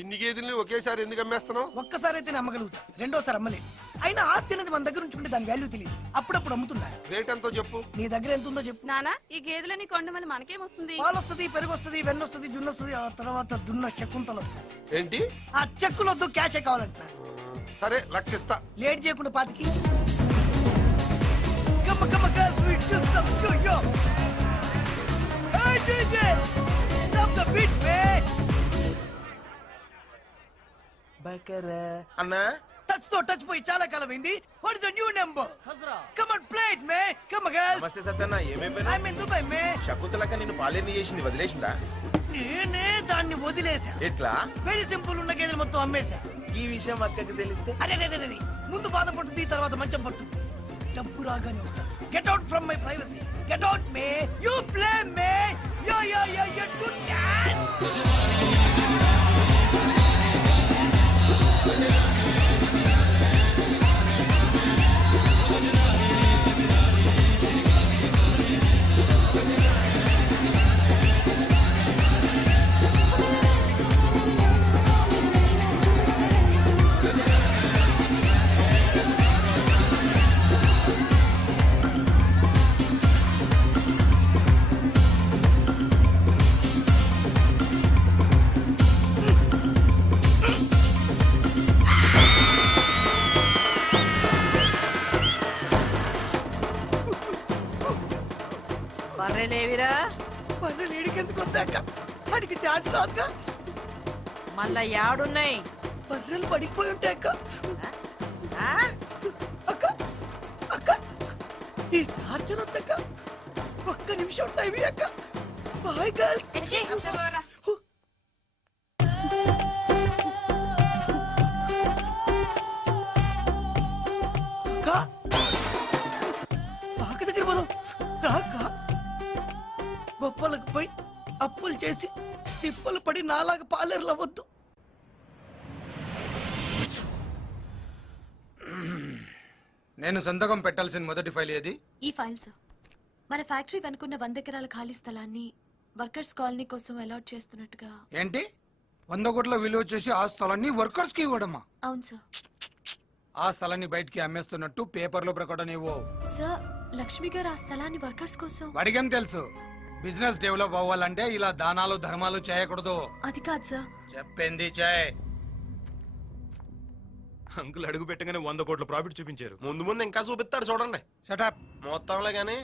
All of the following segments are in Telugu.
ఇన్ని గేదెల్ని ఒకేసారి ఎందుకు అమ్మేస్తున్నావు? ఒక్కసారి అయితే అమ్మగలుగుతా, రెండోసారి అమ్మలేదు. అయినా ఆస్తి అనేది మన దగ్గర ఉంచుకుంటే దాని వాల్యూ తెలియదు. అప్పుడప్పుడు అమ్ముతున్నా. రేట్ ఎంతో చెప్పు. నీ దగ్గర ఎంత ఉందో చెప్పు. నానా, ఈ గేదెలని కొండ వల్ల మనకేం వస్తుంది? పాలు వస్తుంది, పెరుగు వస్తుంది, వెన్న వస్తుంది, జున్ను వస్తుంది, ఆ తర్వాత దున్న శకుంతలు వస్తాయి. ఏంటి? ఆ చెక్కులు వద్దు, క్యాషే కావాలంటున్నా. సరే, లక్షిస్తా. లేట్ చేయకుండా పాతికి. Come on, come on, girls, we do some yo-yo. Hey, DJ, stop the beat, man. బకరా అన్నా Touch తో టచ్ పోయి చాలా కాలం అయింది. What is the new number? Come on, play it, man. Come on, girls. నమస్తే సత్తన్న, ఏమేం I'm in Dubai, man. శకుంతలక్క నిన్ను పాలేర్ని చేసింది వదిలేసిందా? నేనే దాన్ని వదిలేసా. ఎట్లా? వెరీ సింపుల్, ఉన్న గేదెలు మొత్తం అమ్మేశా. ఈ విషయం అక్కకి తెలిస్తే అరే ముందు బాధపడుతుంది, తర్వాత మంచం పట్టు. డబ్బు రాగానే వస్తా. Get out from my privacy. Get out me. You play me. Yo yo yo యో గుడ్ డాన్స్. బర్రెలేవిరా? పన్ను లేడికి ఎందుకు వస్తాక? వాడికి డాన్స్ రాదుగా. మళ్ళా యాడున్నాయి? బర్రెలు పడిపోయి ఉంటాయి అక్క. ఆ? అక్క అక్క ఈ టార్చర్ వద్దక్క. ఒక్క నిమిషం టైం అక్క. Bye girls. ఎచ్చి, పోరా. అక్క పాక దగ్గర పోదాం. రాక గొప్పలకు పోయి అప్పులు చేసి తిప్పలు పడి నాలాగా పాలేరులు అవ్వద్దు. నేను సంతకం పెట్టాల్సిన మొదటి ఫైల్ ఏది? ఈ ఫైల్ సార్. మన ఫ్యాక్టరీ వెనుకున్న 100 ఎకరాల ఖాళీ స్థలాన్ని వర్కర్స్ కాలనీ కోసం అలాట్ చేస్తున్నట్టుగా. ఏంటి? 100 కోట్ల విలువ చేసి ఆ స్థలాన్ని వర్కర్స్ కి ఇవ్వడమా? అవును సార్. ఆ స్థలాన్ని బయటికి అమ్మేస్తున్నట్టు పేపర్లో ప్రకటన ఇవ్వు. సార్, లక్ష్మి గారు ఆ స్థలాన్ని వర్కర్స్ కోసం. వాడికేం తెలుసు? బిజినెస్ డెవలప్ అవ్వాలంటే ఇలా దానాలు ధర్మాలు చేయకూడదు. అది కాదు సార్. చెప్పింది చేయి. అంకుల్ అడుగు పెట్టగానే 100 కోట్ల ప్రాఫిట్ చూపించారు. ముందు ముందు ఇంకా చూపిస్తాడు చూడండి. షటప్. మొత్తంలో గానీ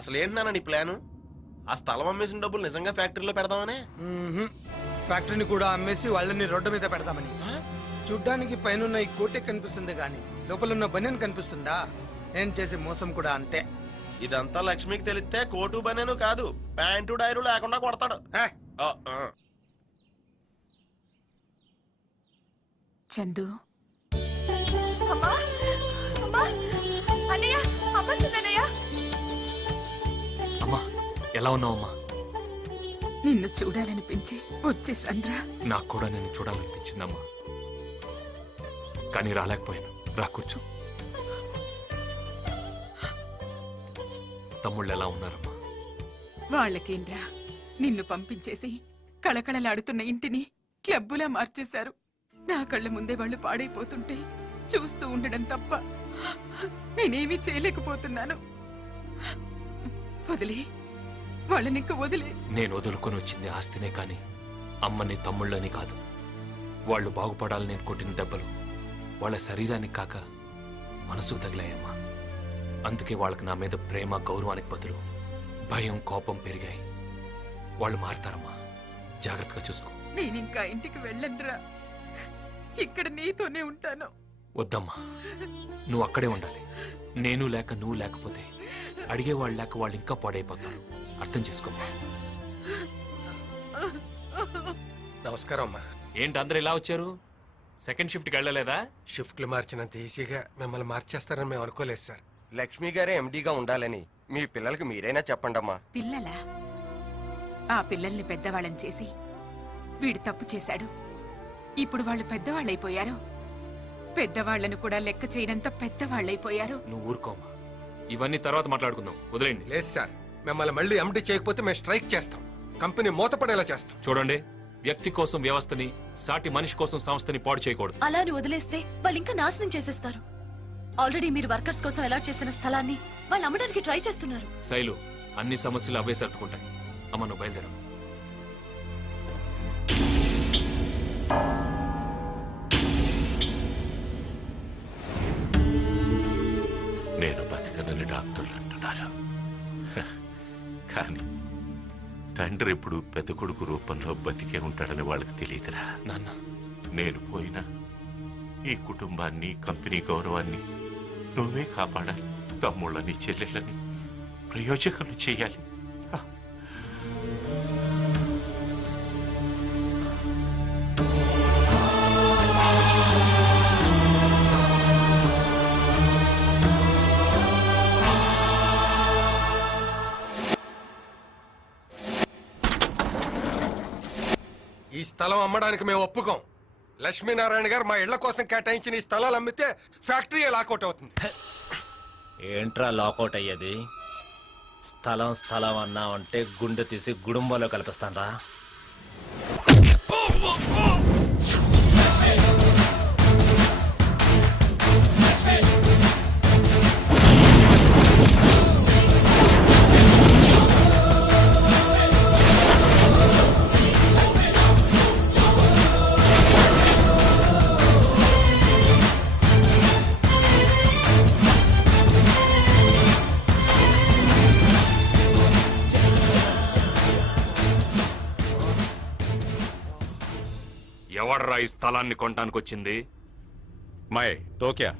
అసలు ఏంటన్నా నీ ప్లాను? ఆ స్థలం అమ్మేసిన డబ్బులు నిజంగా ఫ్యాక్టరీలో పెడదామని? ఫ్యాక్టరీని కూడా అమ్మేసి వాళ్ళని రోడ్డు మీద పెడతామని. చూడ్డానికి పైన ఈ కోటె కనిపిస్తుంది గాని లోపల బనియన్ కనిపిస్తుందా? నేను చేసే మోసం కూడా అంతే. ఇదంతా లక్ష్మికి తెలిస్తే కోటు బనేను కాదు, ప్యాంటు డైరు లేకుండా కొడతాడు. చందు, అమ్మా అమ్మా, అన్నయ్య, అమ్మ చూడన్నయ్య. అమ్మా, ఎలా ఉన్నావమ్మా? నిన్ను చూడాలనిపించి వచ్చేసాన్రా. నాకు కూడా నిన్ను చూడాలనిపించిందమ్మా, కానీ రాలేకపోయాను. రా కూర్చో. తమ్ముళ్ళు ఎలా ఉన్నారమ్మా? వాళ్ళకేంరా, నిన్ను పంపించేసి కళకళలాడుతున్న ఇంటిని క్లబ్బులా మార్చేశారు. నా కళ్ళ ముందే వాళ్ళు పాడైపోతుంటే చూస్తూ ఉండడం తప్ప నేనేమీ చేయలేకపోతున్నాను. వదిలే, వాళ్ళనింక వదిలే. నేను వదులుకొని వచ్చింది ఆస్తినే కానీ అమ్మని తమ్ముళ్ళని కాదు. వాళ్ళు బాగుపడాలని నేను కొట్టిన దెబ్బలు వాళ్ళ శరీరానికి కాక మనసుకు తగిలాయమ్మా. అందుకే వాళ్ళకి నా మీద ప్రేమ గౌరవానికి బదులు భయం కోపం పెరిగాయి. వాళ్ళు మారతారమ్మా, జాగ్రత్తగా చూసుకో. నేనింకా ఇంటికి వెళ్ళండ్రా, ఇక్కడ నీతోనే ఉంటాను. వద్దమ్మా, నువ్వు అక్కడే ఉండాలి. నేను లేక నువ్వు లేకపోతే అడిగేవాళ్ళు లేక వాళ్ళు ఇంకా పాడైపోతారు. అర్థం చేసుకోమ్మా. నమస్కారం అమ్మా. ఏంటి అందరు ఇలా వచ్చారు? సెకండ్ షిఫ్ట్కి వెళ్ళలేదా? షిఫ్ట్లు మార్చినంత ఈజీగా మిమ్మల్ని మార్చేస్తారని మేము అనుకోలేదు సార్. లక్ష్మి గారే ఎండీగా ఉండాలని మీ పిల్లలకి మీరైనా చెప్పండమ్మా. పిల్లలా? ఆ పిల్లల్ని పెద్దవాళ్ళని చేసి వీడు తప్పు చేశాడు. ఇప్పుడు వాళ్ళు పెద్దవాళ్ళైపోయారు. పెద్దవాళ్లను కూడా లెక్క చేయనంత పెద్దవాళ్ళైపోయారు. నువ్వు ఊరుకోమ్మా, ఇవన్నీ తర్వాత మాట్లాడుకుందాం. వదిలేండి. లేదు సార్, మిమ్మల్ని మళ్ళీ ఎండీ చేయకపోతే మేము స్ట్రైక్ చేస్తాం. కంపెనీ మూతపడేలా చేస్తాం. చూడండి, వ్యక్తి కోసం వ్యవస్థని, సాటి మనిషి కోసం సంస్థని పాడు చేయకూడదు. అలా అని వదిలేస్తే వాళ్ళు ఇంకా నాశనం చేసేస్తారు. ఆల్రెడీ మీరు వర్కర్స్ కోసం అలాట్ చేసిన స్థలాన్ని వాళ్ళు అమ్మడానికి ట్రై చేస్తున్నారు. శైలు, అన్ని సమస్యలు అవే సర్దుకుంటాయి. అమ్మ, నువ్వు బయలుదేరు. నేను బతకనని డాక్టర్లు అంటున్నారు. కానీ తండ్రి ఎప్పుడు పెద్ద కొడుకు రూపంలో బతికే ఉంటాడని వాళ్ళకి తెలియదురా. నాన్న, నేను పోయినా ఈ కుటుంబాన్ని, కంపెనీ గౌరవాన్ని నువ్వే కాపాడాలి. తమ్ముళ్ళని, చెల్లెళ్ళని ప్రయోజకులు చేయాలి. ఈ స్థలం అమ్మడానికి మేము ఒప్పుకోం. లక్ష్మీనారాయణ గారు మా ఇళ్ల కోసం కేటాయించిన ఈ స్థలాలు అమ్మితే ఫ్యాక్టరీ లాకౌట్ అవుతుంది. ఏంట్రా లాకౌట్ అయ్యేది? స్థలం స్థలం అన్నావంటే గుండె తీసి గుడుంబంలో కల్పిస్తానరా. ఎవడ్రా ఈ స్థలాన్ని కొనడానికి వచ్చింది? మై తోక్యా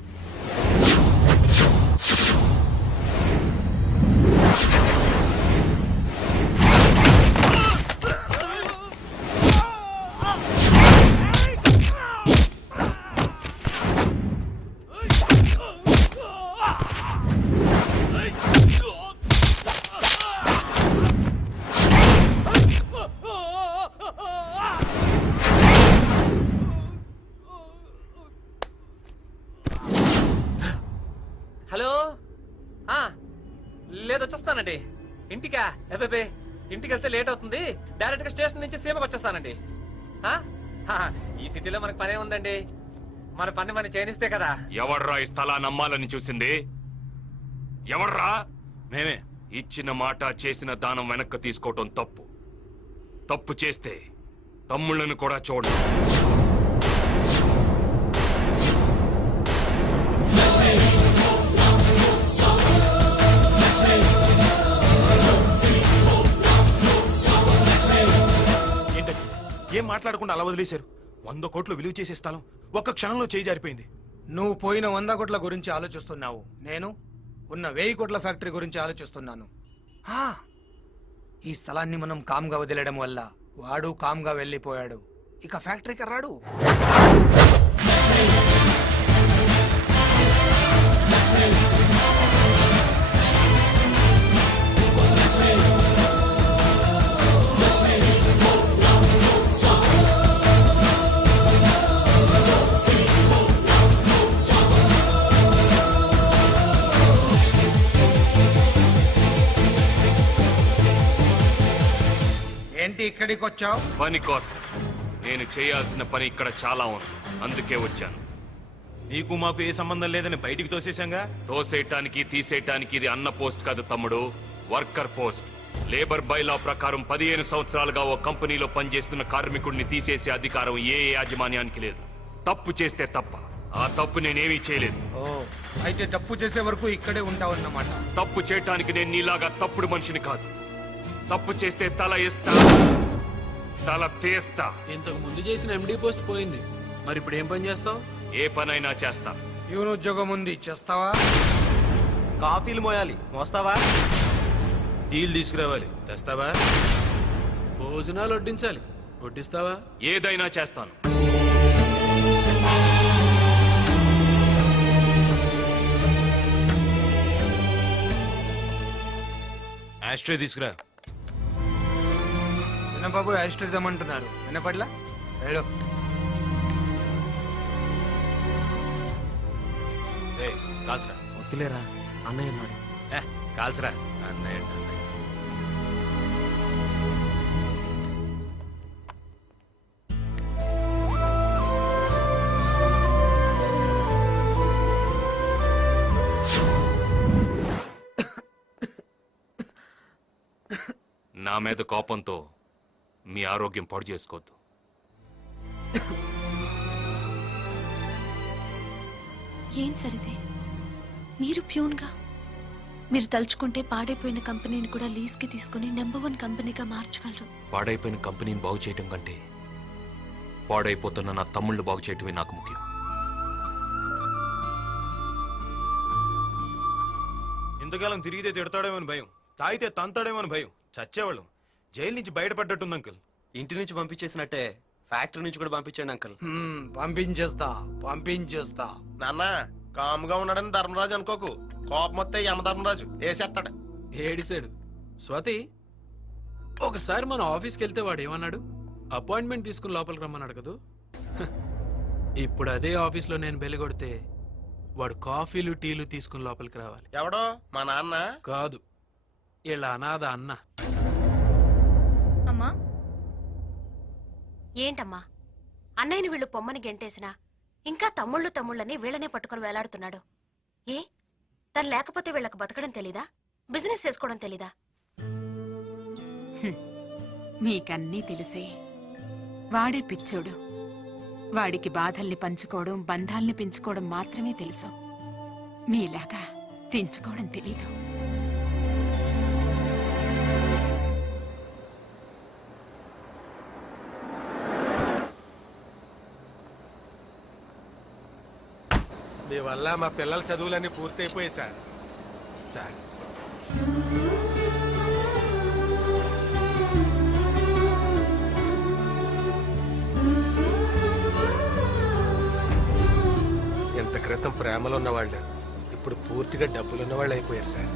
హలో, లేదు వచ్చేస్తానండి. ఇంటికా? అబ్బే, ఇంటికి వెళ్తే లేట్ అవుతుంది. డైరెక్ట్ గా స్టేషన్ నుంచి సీమకు వచ్చేస్తానండి. ఈ సిటీలో మనకు పనే ఉందండి. మన పని మనం చేయనిస్తే కదా. ఎవడ్రా ఈ స్థలాన్ని అమ్మాలని చూసింది? ఎవడ్రా? నేనే. ఇచ్చిన మాట, చేసిన దానం వెనక్కి తీసుకోవటం తప్పు. తప్పు చేస్తే తమ్ముళ్ళను కూడా చూడు. ఏం మాట్లాడకుండా అలా వదిలేశారు? 100 కోట్లు విలువ చేసే స్థలం ఒక్క క్షణంలో చేయి జారిపోయింది. నువ్వు పోయిన 100 కోట్ల గురించి ఆలోచిస్తున్నావు. నేను ఉన్న 1000 కోట్ల ఫ్యాక్టరీ గురించి ఆలోచిస్తున్నాను. ఈ స్థలాన్ని మనం కామ్గా వదిలేయడం వల్ల వాడు కామ్గా వెళ్ళిపోయాడు. ఇక ఫ్యాక్టరీకి రాడు. ఏంటి ఇక్కడికి వచ్చావు? పని కోసం. నేను చేయాల్సిన పని ఇక్కడ చాలా ఉంది, అందుకే వచ్చాను. నీకు మాకు ఏ సంబంధం లేదని బయటికి తోసేశాంగా. తోసేయటానికి, తీసేయటానికి ఇది అన్న పోస్ట్ కాదు తమ్ముడు, వర్కర్ పోస్ట్. లేబర్ బైలా ప్రకారం 15 సంవత్సరాలుగా ఓ కంపెనీలో పనిచేస్తున్న కార్మికుడిని తీసేసే అధికారం ఏ యాజమాన్యానికి లేదు. తప్పు చేస్తే తప్ప. ఆ తప్పు నేనేమీ చేయలేదు. ఓ, అయితే తప్పు చేసే వరకు ఇక్కడే ఉంటావన్నమాట. తప్పు చేయటానికి నేను నీలాగా తప్పుడు మనిషిని కాదు. తప్పు చేస్తే తల ఇస్తా, తల తీస్తా. ఇంతకు ముందు చేసిన ఎండి పోస్ట్ పోయింది, మరి ఇప్పుడు ఏం పని చేస్తావు? ఏ పనైనా చేస్తా. ప్యూన్ ఉద్యోగం ఉంది, చేస్తావా? కాఫీలు మోయాలి, మోస్తావా? డీల్ తీసుకురావాలి, తెస్తావా? భోజనాలు వడ్డించాలి, వడ్డిస్తావా? ఏదైనా చేస్తాను. ఆస్ట్రే తీసుకురా. చిన్నబాబు యాస్ట్రిద్దామంటున్నారు, వినపట్ల? వెళ్ళు. కాల్చరా. వద్దులేరా, అన్నయ్య అన్నాడు. కాల్చరా. అన్నయ్య. నా మీద కోపంతో మీ ఆరోగ్యం పాడు చేసుకోవద్దు. ఏం సరిదే, మీరు ప్యూన్గా మీరు తలుచుకుంటే పాడైపోయిన కంపెనీని కూడా లీజ్కి తీసుకుని నెంబర్ 1 కంపెనీగా మార్చగలరు. పాడైపోయిన కంపెనీని బాగు చేయటం కంటే పాడైపోతున్న నా తమ్ముళ్ళు బాగు చేయటమే నాకు ముఖ్యం. ఇంతకాలం తిరిగితే తిడతాడేమని భయం, తాగితే తంతాడేమని భయం, చచ్చేవాళ్ళం. జైలు నుంచి బయటపడ్డట్టుంది అంకుల్. ఇంటి నుంచి పంపించేసినట్టే ఫ్యాక్టరీ నుంచి కూడా పంపించండి అంకుల్. పంపించేస్తా. నాన్న కాముగా ఉన్నాడని ధర్మరాజు అనుకోకు, కోపం వస్తే యమధర్మరాజు వేసేస్తాడు. ఏడిసాడు. స్వాతి, ఒకసారి మన ఆఫీస్కి వెళ్తే వాడు ఏమన్నాడు? అపాయింట్మెంట్ తీసుకుని లోపలికి రమ్మన్నాడు కదూ. ఇప్పుడు అదే ఆఫీస్లో నేను బెల్లి కొడితే వాడు కాఫీలు టీలు తీసుకుని లోపలికి రావాలి. ఎవడో మా నాన్న కాదు, ఇలా అనాథ అన్న. అమ్మా ఏంటమ్మా, అన్నయ్యని వీళ్ళు పొమ్మని గెంటేసినా ఇంకా తమ్ముళ్ళని వీళ్ళనే పట్టుకుని వేలాడుతున్నాడు. ఏ తను లేకపోతే వీళ్ళకు బతకడం తెలీదా? బిజినెస్ చేసుకోవడం తెలీదా? మీకన్నీ తెలిసే. వాడే పిచ్చోడు. వాడికి బాధల్ని పంచుకోవడం, బంధాల్ని పెంచుకోవడం మాత్రమే తెలుసు. మీలాగా తెంచుకోవడం తెలీదు. మీ వల్ల మా పిల్లల చదువులన్నీ పూర్తయిపోయాయి సార్. సార్ ఎంత క్రితం ప్రేమలో ఉన్నవాళ్ళు ఇప్పుడు పూర్తిగా డబ్బులు ఉన్నవాళ్ళు అయిపోయారు సార్.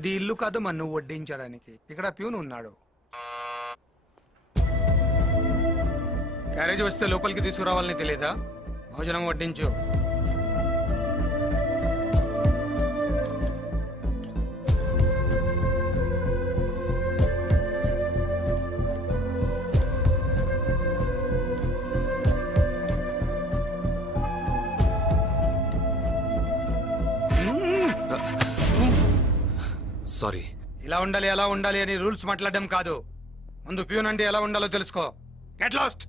ఇది ఇల్లు కాదు మన్ను వడ్డించడానికి. ఇక్కడ ప్యూన్ ఉన్నాడు. క్యారేజ్ వస్తే లోపలికి తీసుకురావాలని తెలియదా? భోజనం వడ్డించు. సారీ. ఇలా ఉండాలి అలా ఉండాలి అని రూల్స్ మాట్లాడడం కాదు. ముందు ప్యూన్ అంటే ఎలా ఉండాలో తెలుసుకో. Get lost.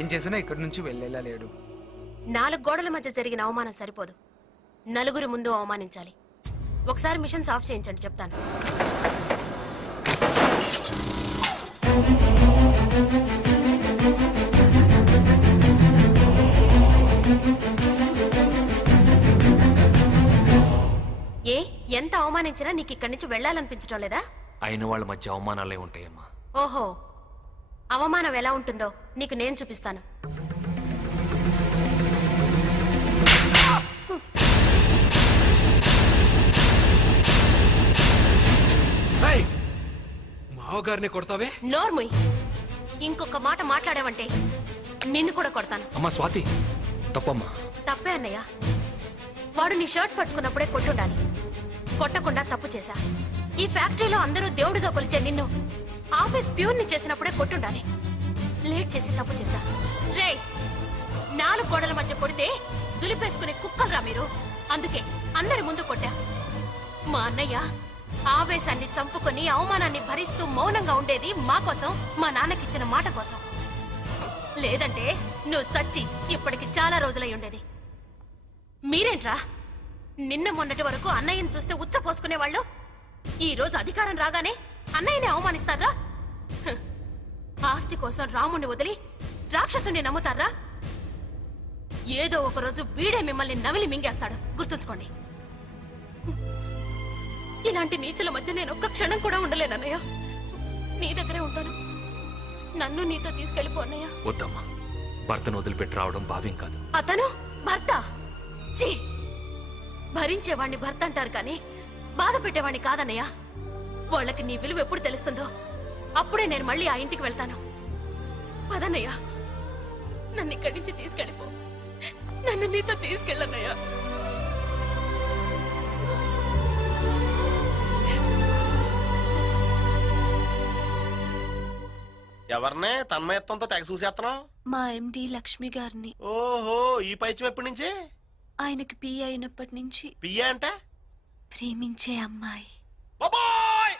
ఏం చేసినా ఇక్కడి నుంచి వెళ్ళేలా లేడు. 4 గోడల మధ్య జరిగిన అవమానం సరిపోదు, నలుగురి ముందు అవమానించాలి. ఒకసారి మిషన్స్ ఆఫ్ చేయించండి, చెప్తాను. ఏ ఎంత అవమానించినా నీకు ఇక్కడి నుంచి వెళ్ళాలనిపించడం లేదా? అయిన వాళ్ళ మధ్య అవమానాలే ఉంటాయమ్మా. ఓహో, అవమానం ఎలా ఉంటుందో నీకు నేను చూపిస్తాను. మావగారిని కొడతావే? నోర్ముయ్, ఇంకొక మాట మాట్లాడావంటే నిన్ను కూడా కొడతాను. అమ్మా స్వాతి, తప్పమ్మా. తప్పే అన్నయ్య. వాడు నీ షర్ట్ పట్టుకున్నప్పుడే కొట్టుండాలి, కొట్టకుండా తప్పు చేశా. ఈ ఫ్యాక్టరీలో అందరూ దేవుడిగా కొలిచే నిన్ను ఆఫీస్ ప్యూన్ ని చేసినప్పుడే కొట్టుండాలి. లేట్ చేసి తప్పు చేశా. రే, 4 గోడల మధ్య కొడితే దులిపేసుకునే కుక్కలరా మీరు. అందుకే అందరి ముందు కొట్టా. మా అన్నయ్య ఆవేశాన్ని చంపుకొని అవమానాన్ని భరిస్తూ మౌనంగా ఉండేది మా కోసం, మా నాన్నకిచ్చిన మాట కోసం. లేదంటే నువ్వు చచ్చి ఇప్పటికి చాలా రోజులై ఉండేది. మీరేంట్రా నిన్న మొన్నటి వరకు అన్నయ్యని చూస్తే ఉచ్చ పోసుకునేవాళ్ళు, ఈ రోజు అధికారం రాగానే అన్నయ్యని అవమానిస్తారా? ఆస్తి కోసం రాముణ్ణి వదిలి రాక్షసుని నమ్ముతారా? ఏదో ఒక రోజు వీడే మిమ్మల్ని నవిలి మింగేస్తాడు, గుర్తుంచుకోండి. ఇలాంటి నీచుల మధ్య నేను ఒక్క క్షణం కూడా ఉండలేనన్నయ్య. నీ దగ్గరే ఉంటాను. నన్ను నీతో తీసుకెళ్ళిపో అన్నయ్య. వద్దమ్మా, భర్తను వదిలిపెట్టి రావడం భావ్యం కాదు. అతను భర్త? ఛీ! భరించేవాణ్ణి భర్త అంటారు కానీ బాధ పెట్టేవాణ్ణి కాదన్నయ్య. వాళ్ళకి నీ విలువ ఎప్పుడు తెలుస్తుందో అప్పుడే నేను మళ్ళీ ఆ ఇంటికి వెళ్తాను. పదన్నయ్య, నన్ను ఇక్కడి నుంచి తీసుకెళ్ళిపో. నన్ను నీతో తీసుకెళ్ళన్నయ్య. ఎవరినే తన్మయత్వంతో తెగ చూసేస్తున్నావు? మా ఎండి లక్ష్మి గారిని. ఓహో, ఈ పైచం ఎప్పటి నుంచి? ఆయనకి పిఏ అయినప్పటి నుంచి. పియ్య అంటే ప్రేమించే అమ్మాయి. బాబోయ్!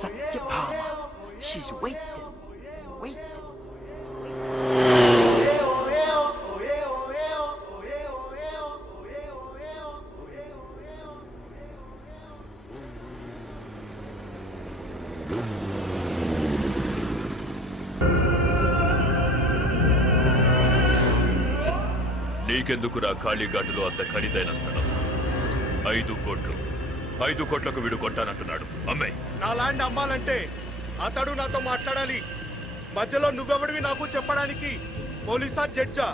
సత్యభామ. She's waiting. నీకెందుకురా ఖాళీఘాటులో అంత ఖరీదైన స్థలం? 5 కోట్లు. 5 కోట్లకు వీడు కొంటానంటున్నాడు. అమ్మాయి, నా ల్యాండ్ అమ్మాలంటే అతడు నాతో మాట్లాడాలి. మధ్యలో నువ్వెవడివి నాకు చెప్పడానికి? పోలీసా, జడ్జా?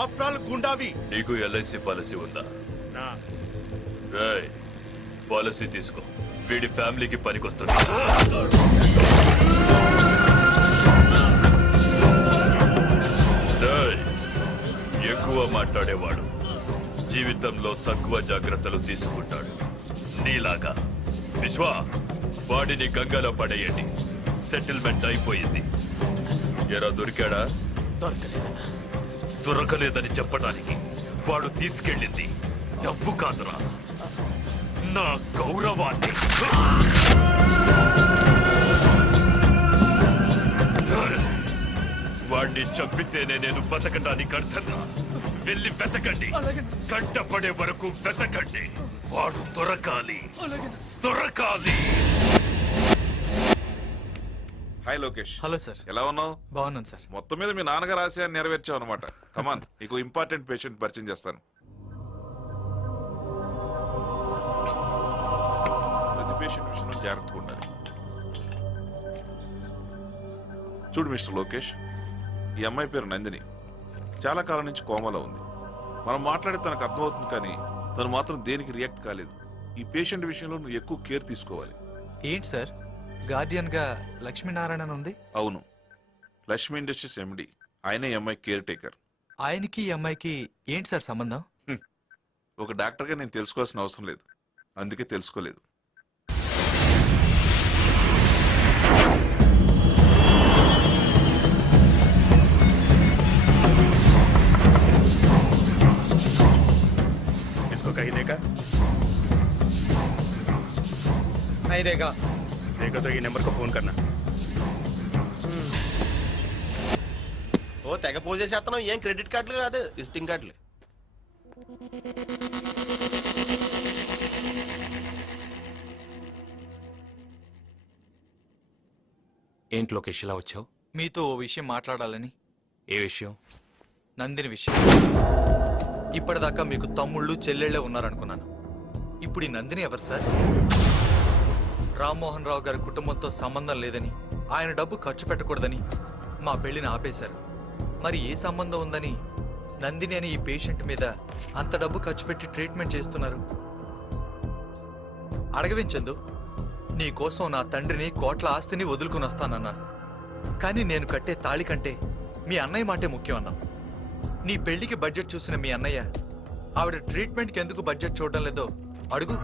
ఆఫ్టర్ ఆల్ గుండావి. నీకు ఎల్ఐసి పాలసీ ఉందా? నా రేయ్, పాలసీ తీసుకో, వీడి ఫ్యామిలీకి పనికొస్తుంది. రేయ్, ఎక్కువ మాట్లాడేవాడు జీవితంలో తక్కువ జాగ్రత్తలు తీసుకుంటాడు. నీలాగా. విశ్వా, వాడిని గంగలో పడేయండి. సెటిల్మెంట్ అయిపోయింది. ఎరా దొరికాడా? దొరకలేదని చెప్పడానికి వాడు తీసుకెళ్ళింది డబ్బు కాదురా, నా గౌరవాన్ని. వాడిని చంపితేనే నేను బతకటానికి అర్థంగా. వెళ్ళి వెతకండి, కంటపడే వరకు వెతకండి. వాడు దొరకాలి, దొరకాలి. హాయ్ లోకేష్. హలో సార్, ఎలా ఉన్నావు? బాగున్నాను సార్. మొత్తం మీద మీ నాన్నగారు ఆశయాన్ని నెరవేర్చావు అనమాట. కమాన్, నీకు ఇంపార్టెంట్ పేషెంట్ పరిచయం చేస్తాను. ప్రతి పేషెంట్ విషయంలో జాగ్రత్తగా ఉండాలి. చూడు మిస్టర్ లోకేష్, ఈ అమ్మాయి పేరు నందిని. చాలా కాలం నుంచి కోమాలో ఉంది. మనం మాట్లాడే తనకు అర్థమవుతుంది, కానీ తను మాత్రం దేనికి రియాక్ట్ కాలేదు. ఈ పేషెంట్ విషయంలో నువ్వు ఎక్కువ కేర్ తీసుకోవాలి. ఏంటి సార్, గార్డియన్ గా లక్ష్మీనారాయణ ఉంది? అవును, లక్ష్మీ ఇండస్ట్రీస్ ఎండి. ఆయనే ఈ అమ్మాయి కేర్ టేకర్. ఆయనకి ఈ అమ్మాయికి ఏంటి సార్ సంబంధం? ఒక డాక్టర్గా నేను తెలుసుకోవాల్సిన అవసరం లేదు, అందుకే తెలుసుకోలేదు. नहीं देगा। देखो तो ये नंबर को फोन करना. ఓ తెగ పోజ్ చేసేస్తున్నావు. ఏం క్రెడిట్ కార్డులు కాదు, విజిటింగ్ కార్డులు. ఏంటి లోకేష్ ఇలా వచ్చావు? మీతో ఓ విషయం మాట్లాడాలని. ఏ విషయం? నందిని విషయం. ఇప్పటిదాకా మీకు తమ్ముళ్ళు చెల్లెళ్ళే ఉన్నారనుకున్నాను. ఇప్పుడు ఈ నందిని ఎవరు సార్? రామ్మోహన్ రావు గారి కుటుంబంతో సంబంధం లేదని, ఆయన డబ్బు ఖర్చు పెట్టకూడదని మా పెళ్లిని ఆపేశారు. మరి ఏ సంబంధం ఉందని నందిని అని ఈ పేషెంట్ మీద అంత డబ్బు ఖర్చు పెట్టి ట్రీట్మెంట్ చేస్తున్నారు? అడగవించందు, నీ కోసం నా తండ్రిని, కోట్ల ఆస్తిని వదులుకుని వస్తానన్నాను. కానీ నేను కట్టే తాళి కంటే మీ అన్నయ్య మాటే ముఖ్యం అన్నాం. నీ పెళ్లికి బడ్జెట్ చూసిన మీ అన్నయ్య ఆవిడ ట్రీట్మెంట్కి ఎందుకు బడ్జెట్ చూడడం లేదో అడుగు.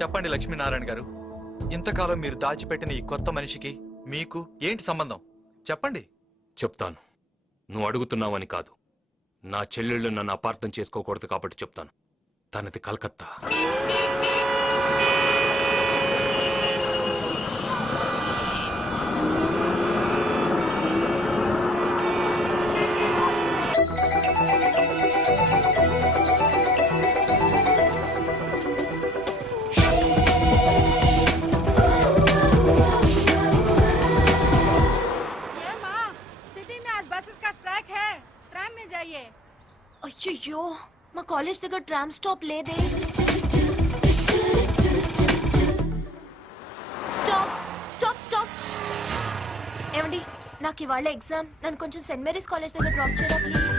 చెప్పండి లక్ష్మీనారాయణ గారు, ఇంతకాలం మీరు దాచిపెట్టిన ఈ కొత్త మనిషికి మీకు ఏంటి సంబంధం? చెప్పండి. చెప్తాను. నువ్వు అడుగుతున్నావని కాదు, నా చెల్లెళ్ళు నన్ను అపార్థం చేసుకోకూడదు కాబట్టి చెప్తాను. తనది కలకత్తా. అయ్యో, మా కాలేజ్ దగ్గర ట్రామ్ స్టాప్ లేదే. స్టాప్ స్టాప్ స్టాప్ ఏమండి నాకు ఇవాళ ఎగ్జామ్ నన్ను కొంచెం సెయింట్ మేరీస్ కాలేజ్ దగ్గర డ్రాప్ చేయరా ప్లీజ్.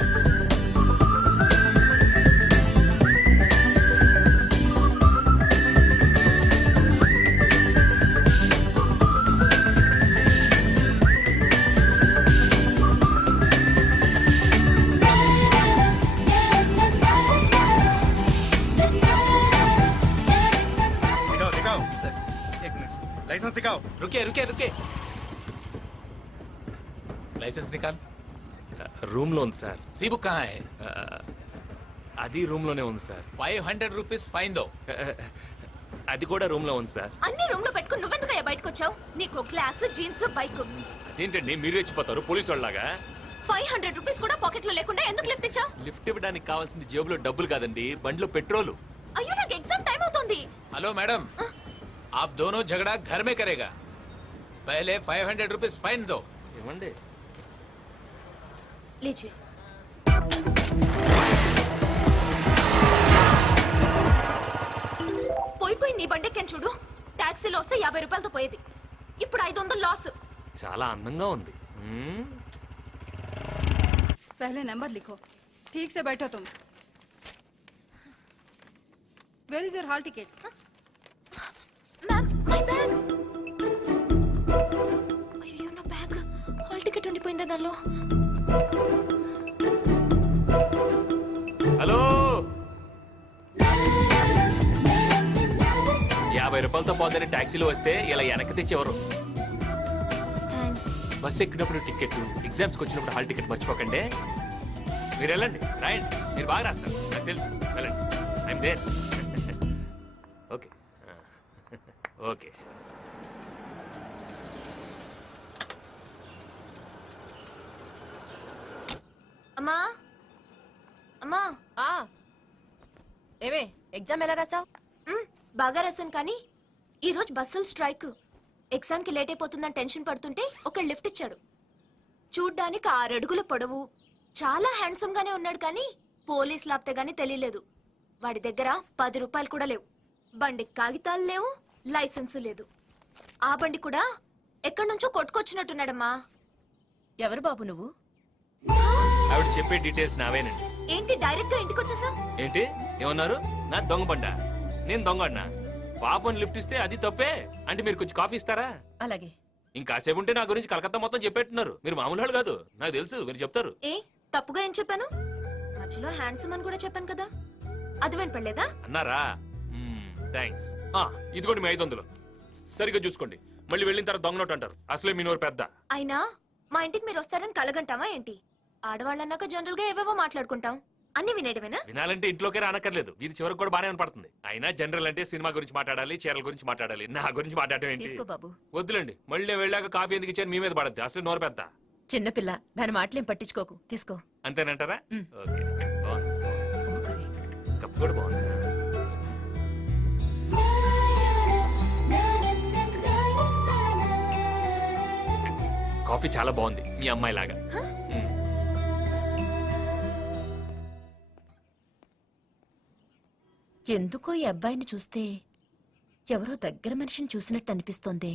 లైసెన్స్ దిగావ్. रुके रुके रुके లైసెన్స్ నికాల్. రూమ్ లో ఉంది సార్. సీ బుక్ కహా హై? అది రూమ్ లోనే ఉంది సార్. 500 రూపీస్ ఫైన్ దో. అది కూడా రూమ్ లో ఉంది సార్. అన్ని రూమ్ లో పెట్టుకుని నువ్వెందుకయ్యా బయటకు వచ్చావు? నీకు క్లాస్ జీన్స్ బైక్. అదేంటండి మీరు రెచ్చిపోతారు పోలీసు వాళ్ళలాగా? 500 రూపీస్ కూడా పాకెట్ లో లేకుండా ఎందుకు లిఫ్ట్ ఇచ్చావు? లిఫ్ట్ ఇవ్వడానికి కావాల్సింది జేబులో డబ్బులు కాదండి, బండిలో పెట్రోలు. అయ్యో నాకు ఎగ్జామ్ టైం అవుతుంది. हेलो मैडम, आप दोनों झगड़ा घर में करेगा. पहले 500 रुपीस फाइन दो. ఏమండి लीजिए. పోయి నీ బండెక్కని చూడు. టాక్సీలో వస్తే 50 రూపాయలతో పోయేది, ఇప్పుడు 500 లాస్. చాలా అందంగా ఉంది. पहले नंबर लिखो. ठीक से बैठो तुम. Where is your hall ticket? Ma'am my bag. అయ్యో నా బ్యాగ్, హాల్ టికెట్ ఉండిపోయిందా దానిలో? హలో 50 రూపాయలతో పోదని టాక్సీలో వస్తే ఇలా వెనక్కి తెచ్చేవారు. థ్యాంక్స్. బస్ ఎక్కినప్పుడు టికెట్, ఎగ్జామ్స్కి వచ్చినప్పుడు హాల్ టికెట్ మర్చిపోకండి. మీరు వెళ్ళండి, రాయండి, మీరు బాగా రాస్తారు నాకు తెలుసు. వెళ్ళండి, ఐఎమ్ దేర్. Okay okay. అమ్మా అమ్మా. ఏమే ఎగ్జామ్ ఎలా రాసావు? బాగా రాశాను, కానీ ఈ రోజు బస్సులు స్ట్రైక్. ఎగ్జామ్ కి లేట్ అయిపోతుందని టెన్షన్ పడుతుంటే ఒక లిఫ్ట్ ఇచ్చాడు. చూడ్డానికి 6 అడుగుల పొడవు, చాలా హ్యాండ్సమ్ గానే ఉన్నాడు, కానీ పోలీస్ లాప్తే గానీ తెలియలేదు. వాడి దగ్గర 10 రూపాయలు కూడా లేవు. బండి కాగితాలు లేవు, లైసెన్స్ లేదు. ఆ బండి కూడా ఎక్కడి నుంచో కొట్టుకొచ్చినట్టున్నాడమ్మా. ఎవరు బాబు నువ్వు? ఆవిడ చెప్పే డీటెయిల్స్ నావేనండి. ఏంటి డైరెక్ట్ గా ఇంటికి వచ్చేసావు? ఏంటి ఏమన్నారు? నా దొంగ బండ, నేను దొంగ అన్నా? పాపని లిఫ్ట్ ఇస్తే అది తప్పే అంటే మీరు కొంచెం కాఫీ ఇస్తారా? అలాగే. ఇంకాసేపు ఉంటే నా గురించి కలకత్తా మొత్తం చెప్పేట్టున్నారు. మీరు మామూలు వాళ్ళు కాదు, నాకు తెలుసు, మీరు చెప్తారు. ఏ తప్పుగా ఏం చెప్పాను? మధ్యలో హ్యాండ్సమ్ అని కూడా చెప్పాను కదా, అది వినపడలేదా? అన్నారా? థ్యాంక్స్. ఇదిగోండి మీ 500. సరిగ్గా చూసుకోండి, మళ్ళీ వెళ్ళిన తర్వాత దొంగ నోట్ అంటారు. అసలే మీ నోరు పెద్ద. అయినా మా ఇంటికి మీరు వస్తారని కలగంటావా ఏంటి? ఆడవాళ్ళన్నాక జనరల్ గా ఏవేవో మాట్లాడుకుంటాం, అన్ని వినేయడమేనా? వినాలంటే ఇంట్లోకే రానక్కర్లేదు, ఇది చివరికి కూడా బానే వినపడుతుంది. అయినా జనరల్ అంటే సినిమా గురించి మాట్లాడాలి, చీరల గురించి మాట్లాడాలి, నా గురించి మాట్లాడటం ఏంటి? బాబు వద్దులేండి, మళ్ళీ వెళ్ళాక కాఫీ ఎందుకు ఇచ్చాను మీ మీద పడద్దు. అసలు నోరు పెద్ద. చిన్నపిల్ల, దాని మాటలేం పట్టించుకోకు, తీసుకో. అంతేనంటారా? ఓకే, బాగుంది. కప్పు కూడా బాగుంది. కాఫీ చాలా బాగుంది, మీ అమ్మాయి లాగా. ఎందుకో ఈ అబ్బాయిని చూస్తే ఎవరో దగ్గర మనిషిని చూసినట్టు అనిపిస్తోంది.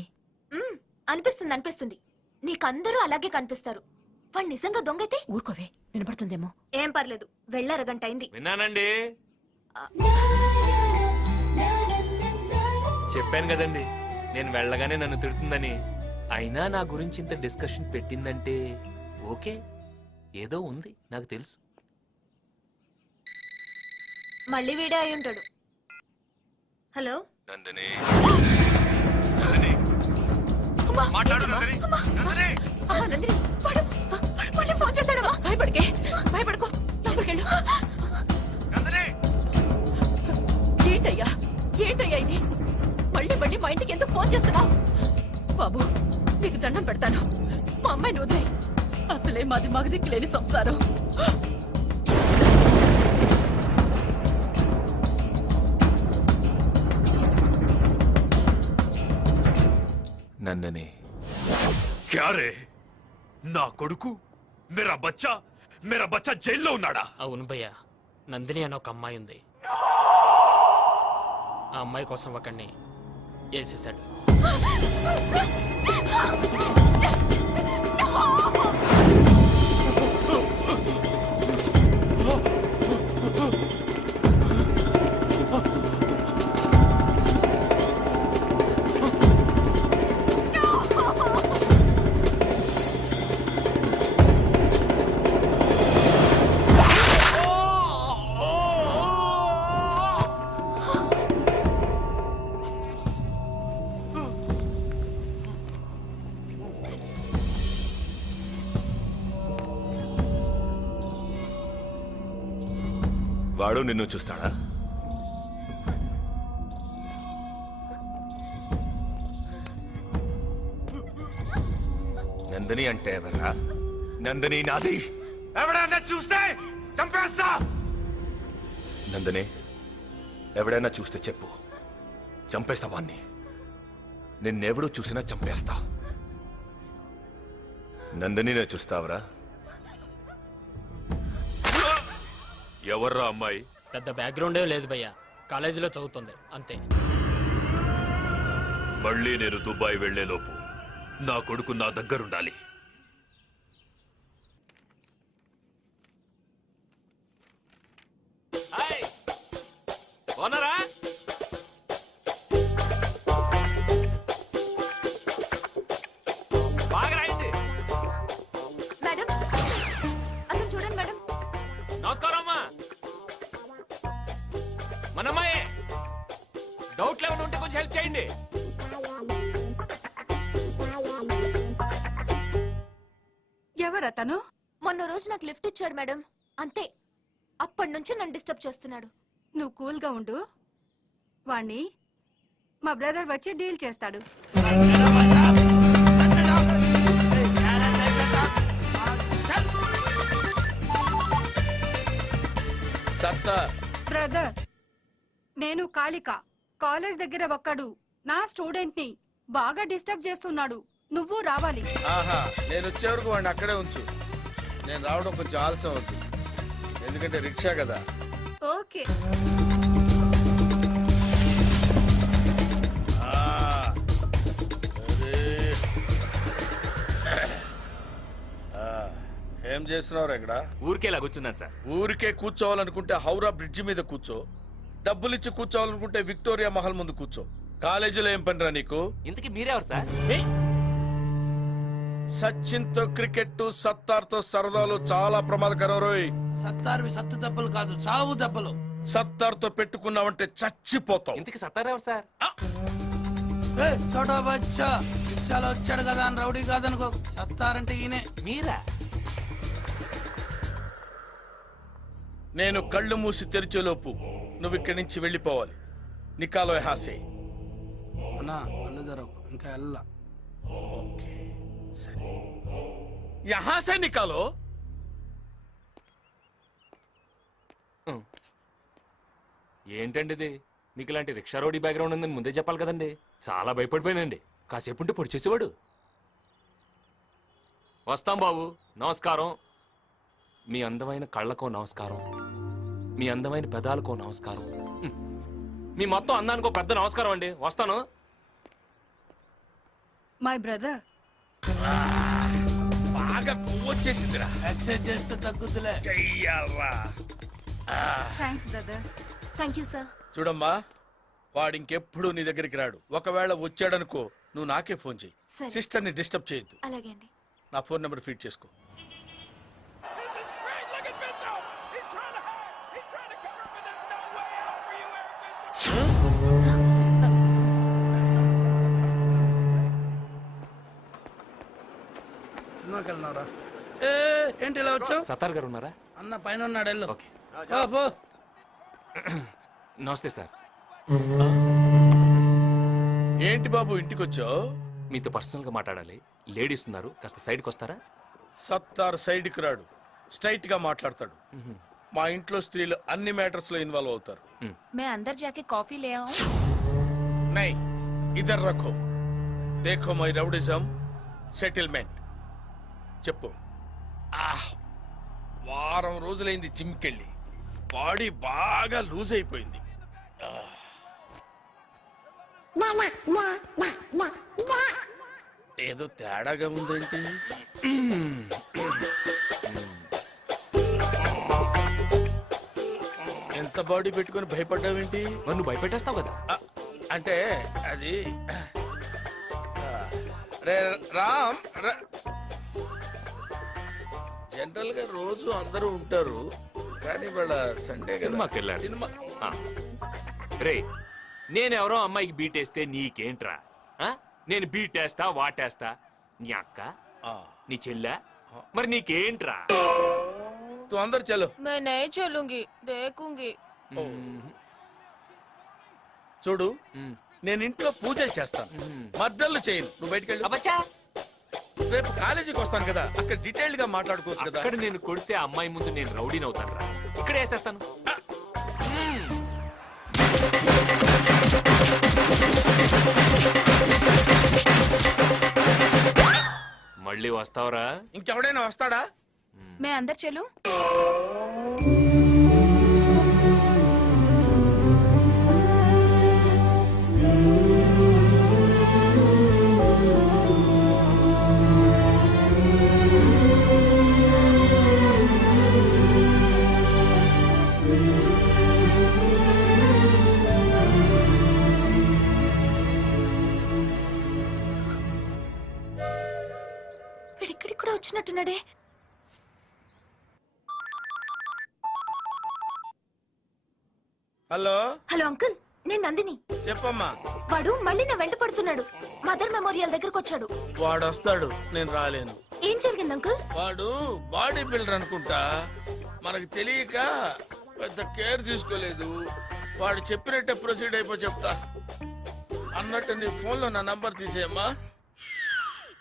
అనిపిస్తుంది. నీకందరూ అలాగే కనిపిస్తారు. వాడు నిజంగా దొంగైతే ఊరుకోవే, వినపడుతుందేమో. ఏం పర్లేదు, వెళ్ళరగంట అయింది. విన్నానండి, చెప్పాను కదండి నేను వెళ్ళగానే నన్ను తిడుతుందని. అయినా నా గురించి ఇంత డిస్కషన్ పెట్టిందంటే ఓకే, ఏదో ఉంది, నాకు తెలుసు. మళ్ళీ వీడే అయి ఉంటాడు. హలో నందిని, నందిని, వాడు మళ్ళీ ఫోన్ చేస్తాడమ్మా. భయపడుకో, లోపలికెళ్ళు. ఏంటయ్యా ఇది? మళ్ళీ మా ఇంటికి ఎందుకు ఫోన్ చేస్తున్నావు? బాబు నీకు దండం పెడతాను, మా అమ్మాయిని వదిలే. అసలే మాది మగదిక్కు లేని సంసారం. నందిని, క్యా రే, నా కొడుకు మేరా బచ్చా జైల్లో ఉన్నాడా? అవును భయ్యా, నందిని అని ఒక అమ్మాయి ఉంది. ఆ అమ్మాయి కోసం ఒకడిని వేసేసాడు. వాడు నిన్ను చూస్తాడా? నందిని అంటే ఎవర్రా? నందిని నాది. ఎవడన్నా చూస్తే చంపేస్తా. నందిని ఎవడైనా చూస్తే చెప్పు, చంపేస్తా వాణ్ణి. నిన్నెవడూ చూసినా చంపేస్తా. నందినినే చూస్తావరా? ఎవర్రా అమ్మాయి? పెద్ద బ్యాక్గ్రౌండే లేదు భయ్యా, కాలేజీలో చదువుతుంది అంతే. మళ్ళీ నేను దుబాయ్ వెళ్లేలోపు నా కొడుకు నా దగ్గరుండాలి. ఓనరా? బాగా రాయండి. మేడం అతను చూడండి మేడం. నమస్కారం అమ్మా. మనమ్మాయే. డౌట్లు ఏమైనా ఉంటే కొంచెం హెల్ప్ చేయండి. ఎవరతను? మొన్న రోజు నాకు లిఫ్ట్ ఇచ్చాడు మేడం, అంతే. అప్పటి నుంచి నన్ను డిస్టర్బ్ చేస్తున్నాడు. నువ్వు కూల్గా ఉండు, వాణ్ణి మా బ్రదర్ వచ్చి డీల్ చేస్తాడు. బ్రదర్, నేను కాళిక. కాలేజ్ దగ్గర ఒక్కడు నా స్టూడెంట్ ని బాగా డిస్టర్బ్ చేస్తున్నాడు. నువ్వు రావాలి. ఆహా, నేను వచ్చే వరకు వాడిని అక్కడే ఉంచు. నేను రావడం కొంచెం ఆలస్యం అవుతుంది, ఎందుకంటే రిక్షా కదా. ఓకే. ఏం చేస్తున్నావు ఇక్కడ? ఊరికే ఇలా కూర్చున్నాను సార్. ఊరికే కూర్చోవాలనుకుంటే హౌరా బ్రిడ్జి మీద కూర్చో, డబ్బులు ఇచ్చి కూర్చోవాలనుకుంటే విక్టోరియా మహల్ ముందు కూర్చో. కాలేజీలో ఏం పనిరా నీకు? ఇంతకీ మీరెవరు సార్? సచిన్ తో క్రికెట్, సత్తార్ తో సరదాలు చాలా ప్రమాదకరం రోయ్. సత్తార్వి సత్తు దెబ్బలు కాదు, చావు దెబ్బలు. సత్తార్ తో పెట్టుకున్నావంటే చచ్చిపోతావు. ఇంతకీ సత్తారు ఎవరు సార్? చోటా బచ్చా రిక్షాలో వచ్చాడు కదా అని రౌడీ కాదనుకో. సత్తారంటే ఈయనే. మీరా? నేను కళ్ళు మూసి తెరిచేలోపు నువ్వు ఇక్కడి నుంచి వెళ్ళిపోవాలి. నికాలో హాసే. అన్నా కళ్ళు తెరవకు, ఇంకా వెళ్ళా. ఓకే సరే, యహా సే నికాలో. ఏంటండి ఇది? మీకు ఇలాంటి రిక్షా రోడీ బ్యాక్గ్రౌండ్ ఉందని ముందే చెప్పాలి కదండి. చాలా భయపడిపోయానండి. కాసేపు ఉంటే పొడి చేసేవాడు. వస్తాం బాబు, నమస్కారం. మీ అందమైన కళ్ళకో నమస్కారం, మీ అందమైన పెదాలకో నమస్కారం, మీ మొత్తం అందానికో పెద్ద నమస్కారం అండి. వస్తాను. My brother. బాగా వచ్చేసిందిరా. ఎక్సర్సైజ్ చేస్తే తగ్గుతులే. Thanks brother. Thank you sir. చూడమ్మా, వాడు ఇంకెప్పుడు నీ దగ్గరికి రాడు. ఒకవేళ వచ్చాడనుకో నువ్వు నాకే ఫోన్ చెయ్యి. సరే. సిస్టర్ ని డిస్టర్బ్ చేయొద్దు. అలాగే అండి. నా ఫోన్ నెంబర్ ఫీడ్ చేసుకో. సినిమాకి వెళ్తున్నారా? ఏంటి ఇలా వచ్చావు? సత్తార్ గారు ఉన్నారా? అన్న పైన ఉన్నాడు, వెళ్ళు. ఓకే. పో. నమస్తే సార్. ఏంటి బాబు ఇంటికి వచ్చావు? మీతో పర్సనల్ గా మాట్లాడాలి. లేడీస్ ఉన్నారు, కాస్త సైడ్కి వస్తారా? సత్తార్ సైడ్కి రాడు, స్ట్రైట్ గా మాట్లాడతాడు. మా ఇంట్లో స్త్రీలు అన్ని మ్యాటర్స్ లో ఇన్వాల్వ్ అవుతారు. मैं अंदर जाके कॉफी ले आऊं? నై, ఇద్దరు రఖో. దేఖో మై రౌడిజం సెటిల్మెంట్. చెప్పు. వారం రోజులైంది జిమ్కెళ్ళి, బాడీ బాగా లూజ్ అయిపోయింది. ఏదో తేడాగా ఉందేంటి? ఎంత బాడీ పెట్టుకొని భయపడ్డావేంటి? మరి నువ్వు భయపెట్టేస్తావు కదా. అంటే అది రే రామ్ జనరల్ గా రోజు అందరూ ఉంటారు కానీ వాళ్ళ సండే సినిమాకి వెళ్ళాడు. సినిమా ఆ. రే నేనెవరో అమ్మాయికి బీటేస్తే నీకేంట్రా? ఆ? నేను బీటేస్తా వాటేస్తా. నీ అక్క నీ చెల్లె మరి నీకేంట్రా? తు అందరు చలో. मैं नहीं चलूंगी देखूंगी చూడు నేను ఇంట్లో పూజలు చేస్తాను, మర్డర్లు చేయను. నువ్వు బయటికి వెళ్ళు. అబ్బచ్చా రేపు కాలేజీకి వస్తాను కదా, అక్కడ డీటెయిల్డ్ గా మాట్లాడుకోవచ్చు కదా. అక్కడ నేను కొడితే అమ్మాయి ముందు నేను రౌడీని అవుతాను రా. ఇక్కడ వేసేస్తాను. మళ్ళీ వస్తావురా? ఇంకెవడైనా వస్తాడా? मैं अंदर चलूं వీడిక్కడికి కూడా వచ్చినట్టున్నాడే. హలో హలో అంకుల్, నేను నందిని. చెప్పమ్మా. వాడు మళ్ళీ నా వెంట పడుతున్నాడు. మదర్ మెమోరియల్ దగ్గరకు వచ్చాడు. వాడు వస్తాడు, నేను రాలేను. ఏం జరిగింది అంకుల్? వాడు బాడీ బిల్డర్ అనుకుంటా, మనకు తెలియక పెద్ద కేర్ తీసుకోలేదు. వాడు చెప్పినట్టే ప్రొసీడ్ అయిపో చెప్తా అన్నట్టు నీ ఫోన్లో నా నంబర్ తీసేయమ్మా.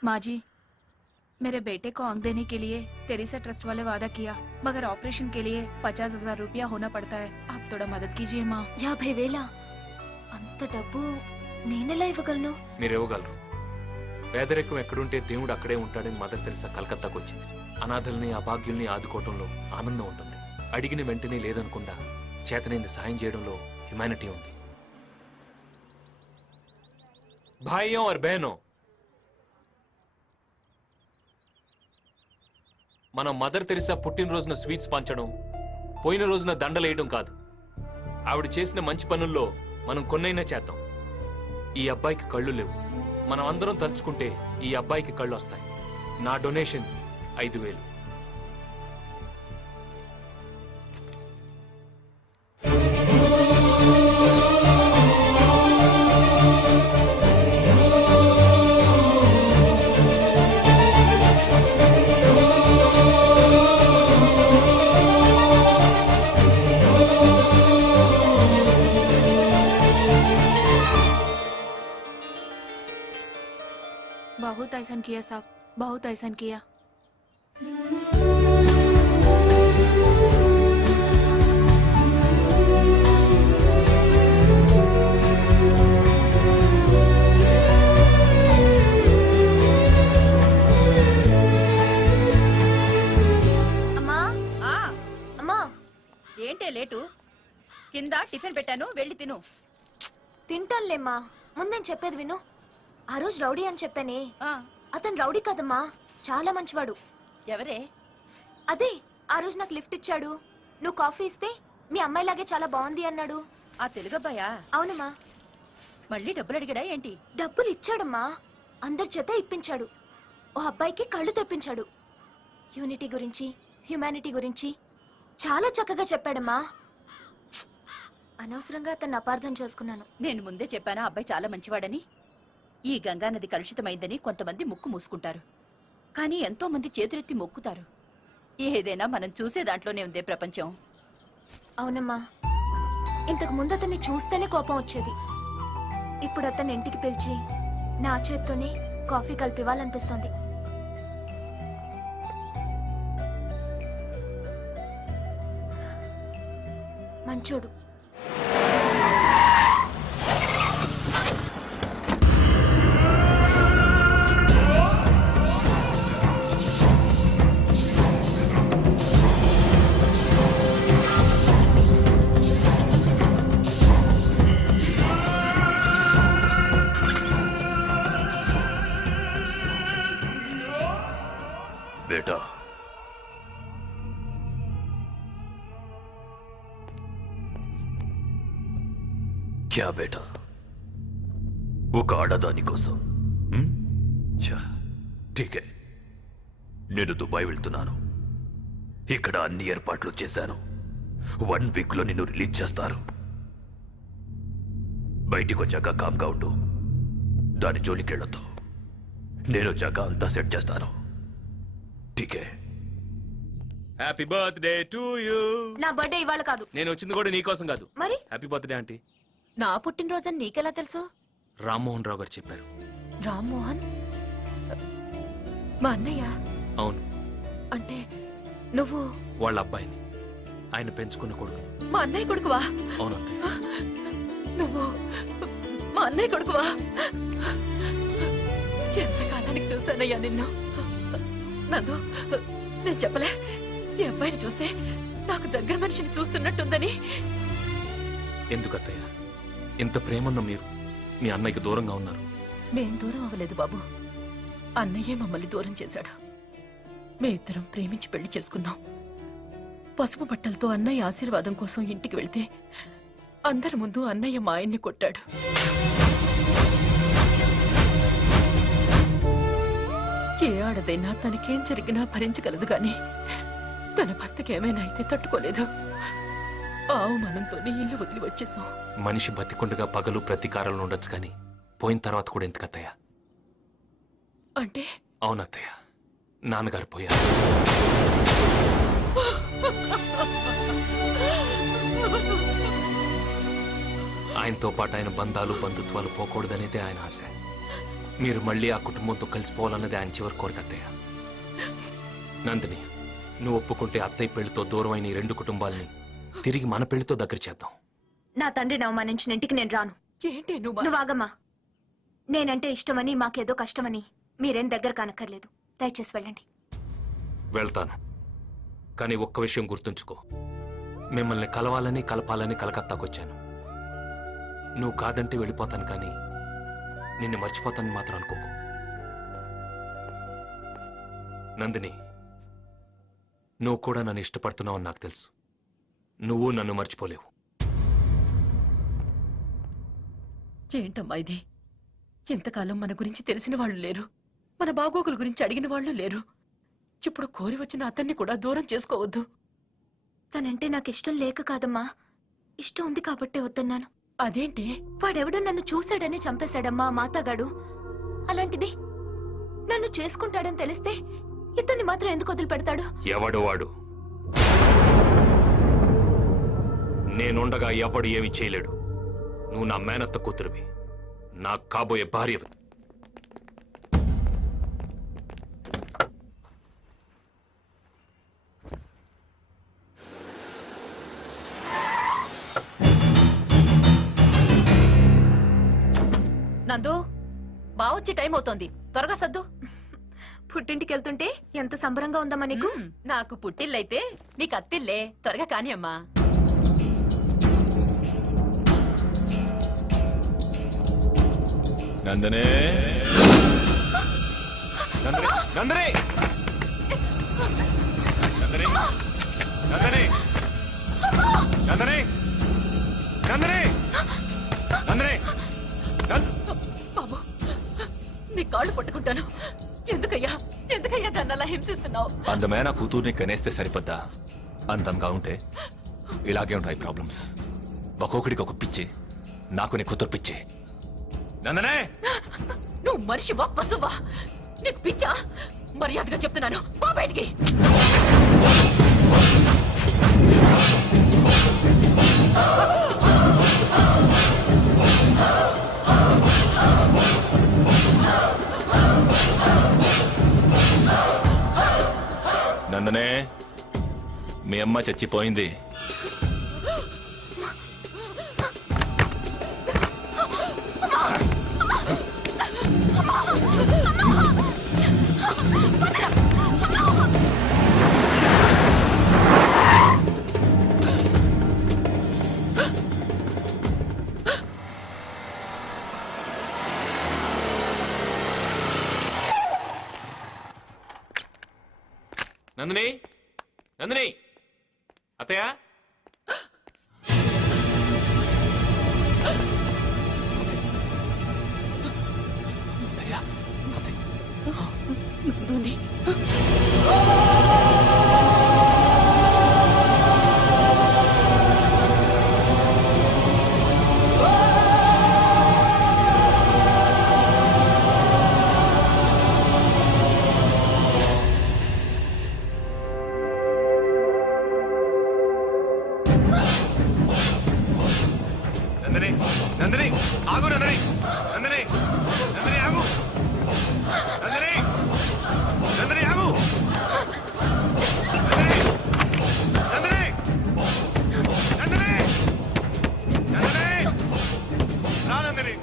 माँ जी, मेरे बेटे को आंख देने के लिए तेरेसा ट्रस्ट वाले वादा किया, मगर ऑपरेशन के लिए 50,000 रुपया होना पड़ता है. आप थोड़ा मदद कीजिए माँ. 50,000 అంత డబ్బు నేనెలా ఇవ్వగలను? మీరు ఇవ్వగలరు. పేదరికం ఎక్కడుంటే దేవుడు అక్కడే ఉంటాడని మదర్ తెరిసా కలకత్తాకు వచ్చింది. అనాథల్ని అభాగ్యుల్ని ఆదుకోవటంలో ఆనందం ఉంటుంది. అడిగిన వెంటనే లేదనకుండా చేతనైంది సాయం చేయడంలో హ్యుమానిటీ ఉంది. భాయ్యం ఆర్ బహనో, మన మదర్ తెరిసా పుట్టినరోజున స్వీట్స్ పంచడం, పోయిన రోజున దండలేయడం కాదు. ఆవిడ చేసిన మంచి పనుల్లో మనం కొన్నైనా చేద్దాం. ఈ అబ్బాయికి కళ్ళు లేవు. మనం అందరం తలుచుకుంటే ఈ అబ్బాయికి కళ్ళు వస్తాయి. నా డొనేషన్ 5,000. बहुत ऐसा किया साहब, बहुत ऐसा किया. అమ్మా అమ్మా, ఏంటే లేటు? కింద టిఫిన్ పెట్టాను, వెళ్ళి తిను. తింటానులేమ్మా, ముందేం చెప్పేది విను. ఆ రోజు రౌడీ అని చెప్పానే, అతను రౌడీ కదమ్మా, చాలా మంచివాడు. ఎవరే? అదే ఆ రోజు నాకు లిఫ్ట్ ఇచ్చాడు. నువ్వు కాఫీ ఇస్తే మీ అమ్మాయిలాగే చాలా బాగుంది అన్నాడు. ఆ తెలుగబ్బాయా? అవునమ్మా. మళ్ళీ డబ్బులు అడిగాడా ఏంటి? డబ్బులు ఇచ్చాడమ్మా, అందరి చేత ఇప్పించాడు. ఓ అబ్బాయికి కళ్ళు తెప్పించాడు. యూనిటీ గురించి, హ్యుమానిటీ గురించి చాలా చక్కగా చెప్పాడమ్మా. అనవసరంగా అతన్ని అపార్థం చేసుకున్నాను. నేను ముందే చెప్పానా అబ్బాయి చాలా మంచివాడని. ఈ గంగానది కలుషితమైందని కొంతమంది ముక్కు మూసుకుంటారు, కానీ ఎంతో మంది చేతులెత్తి మొక్కుతారు. ఏదైనా మనం చూసే దాంట్లోనే ఉందే ప్రపంచం. అవునమ్మా, ఇంతకు ముందు అతన్ని చూస్తేనే కోపం వచ్చేది. ఇప్పుడు అతన్ని ఇంటికి పిలిచి నా చేత్తోనే కాఫీ కలిపివ్వాలనిపిస్తోంది. మంచోడు. క్యా బేటా ఒక ఆడదాని కోసం హ్మ్? ఛా, ఠీకే నేను దుబాయ్ వెళ్తున్నాను. ఇక్కడ అన్ని ఏర్పాట్లు చేశాను. 1 వీక్ లో నిన్ను రిలీజ్ చేస్తారు. బయటికి వచ్చాక కామ్గా ఉండు. దాని జోలికెళ్ళొద్దు. నేను వచ్చాక అంతా సెట్ చేస్తాను. ఠీకే. Happy birthday to you. నా బర్త్డే ఇవాళ కాదు. నేను వచ్చింది కూడా నీకోసం కాదు. మరి హ్యాపీ బర్త్డే ఆంటీ. నా పుట్టినరోజని నీకెలా తెలుసు? రామ్మోహన్ రావు గారు చెప్పారు. రామ్మోహన్ మా అన్నయ్య? అవును, అంటే నువ్వు వాళ్ళ అబ్బాయిని, ఆయన పెంచుకున్న కొడుకు. మా అన్నయ్య కొడుకువా? అవును, నువ్వు మా అన్నయ్య కొడుకువా? ఎంతకాలానికి చూశానయ్యా నిన్ను. నందు, నేను చెప్పలే ఈ అబ్బాయిని చూస్తే నాకు దగ్గర మనిషిని చూస్తున్నట్టుందని. ఎందుకు అత్తయ్య ఇంత ప్రేమన్న మీరు మీ అన్నయ్యకి దూరంగా ఉన్నారు? మేం దూరం అవ్వలేదు బాబు, అన్నయ్యే మమ్మల్ని దూరం చేశాడు. మేమిద్దరం ప్రేమించి పెళ్లి చేసుకున్నాం. పసుపు బట్టలతో అన్నయ్య ఆశీర్వాదం కోసం ఇంటికి వెళ్తే అందరి ముందు అన్నయ్య మా ఆయన్ని కొట్టాడు. ఏ ఆడదైనా తనకేం జరిగినా భరించగలదు గాని తన భర్తకేమైనా అయితే తట్టుకోలేదు. ఆ అవమానంతోనే ఇల్లు వదిలి వచ్చేసాం. మనిషి బతికుండగా పగలు ప్రతీకారాలు ఉండొచ్చు కానీ పోయిన తర్వాత కూడా ఎందుకు అత్తయ్య? అంటే అవునత్తయ్య, నాన్నగారు పోయారు. ఆయనతో పాటు ఆయన బంధాలు బంధుత్వాలు పోకూడదనేదే ఆయన ఆశ. మీరు మళ్ళీ ఆ కుటుంబంతో కలిసిపోవాలన్నది ఆయన చివరి కోరిక అత్తయ్య. నందిని, నువ్వు ఒప్పుకుంటే అత్తయ్య పెళ్లితో దూరం అయిన ఈ 2 కుటుంబాలని తిరిగి మన పెళ్లితో దగ్గర చేద్దాం. నా తండ్రిని అవమానించిన ఇంటికి నేను రాను. ఏంటి నువ్వు? నువ్వు ఆగమ్మా. నేనంటే ఇష్టమని మాకేదో కష్టమని మీరేం దగ్గర కానక్కర్లేదు. దయచేసి వెళ్ళండి. వెళ్తాను, కానీ ఒక్క విషయం గుర్తుంచుకో. మిమ్మల్ని కలవాలని కలపాలని కలకత్తాకొచ్చాను. నువ్వు కాదంటే వెళ్ళిపోతాను, కానీ నిన్ను మర్చిపోతానని మాత్రం అనుకోకు. నందిని, నువ్వు కూడా నన్ను ఇష్టపడుతున్నావని నాకు తెలుసు. నువ్వు నన్ను మర్చిపోలేవు. ఏంటమ్మా ఇది? ఇంతకాలం మన గురించి తెలిసిన వాళ్ళు లేరు, మన బాగోగుల గురించి అడిగిన వాళ్ళు లేరు. ఇప్పుడు కోరి వచ్చిన అతన్ని కూడా దూరం చేసుకోవద్దు. తనంటే నాకు ఇష్టం లేక కాదమ్మా, ఇష్టం ఉంది కాబట్టే వద్దన్నాను. అదేంటి? వాడెవడో నన్ను చూశాడని చంపేశాడమ్మా మాతగాడు. అలాంటిది నన్ను చేసుకుంటాడని తెలిస్తే ఇతన్ని మాత్రం ఎందుకు వదిలిపెడతాడు? ఎవడు వాడు? నేనుండగా ఎవడు ఏమి చేయలేడు. నువ్వు నా మేనత్త కూతురువి, నాకు కాబోయే భార్యవి. నందు, బావొచ్చే టైం అవుతోంది, త్వరగా సర్దు. పుట్టింటికి వెళ్తుంటే ఎంత సంబరంగా ఉందమ్మా నీకు. నాకు పుట్టిల్లైతే నీకు అత్తిల్లే. త్వరగా కాని అమ్మా. నందనే, నందనే, నందనే, నందనే, నందనే, నందనే, నందనే, నందనే. బాబు, నీ కాళ్ళు పట్టుకుంటాను. ఎందుకయ్యా ఎందుకయ్యా దాన్ని అలా హింసిస్తున్నావు? అందమైన కూతుర్ని కనేస్తే సరిపోద్దా? అందంగా ఉంటే ఇలాగే ఉంటాయి ప్రాబ్లమ్స్. ఒక్కొక్కడికి ఒక పిచ్చి. నాకు నీ కూతురు పిచ్చి. నందనే, నువ్వు మనిషివా పశువా? నీకు పిచ్చా? మర్యాదగా చెప్తున్నాను, పో బయటికి. నందనే, మీ అమ్మ చచ్చిపోయింది. నందిని, నందిని, అత్తయ్య. నువ్వు నందిని నందిని ఆగు నందిని నందిని నందిని ఆగు నందిని నందిని ఆగు నందిని నందిని నందిని రా నందిని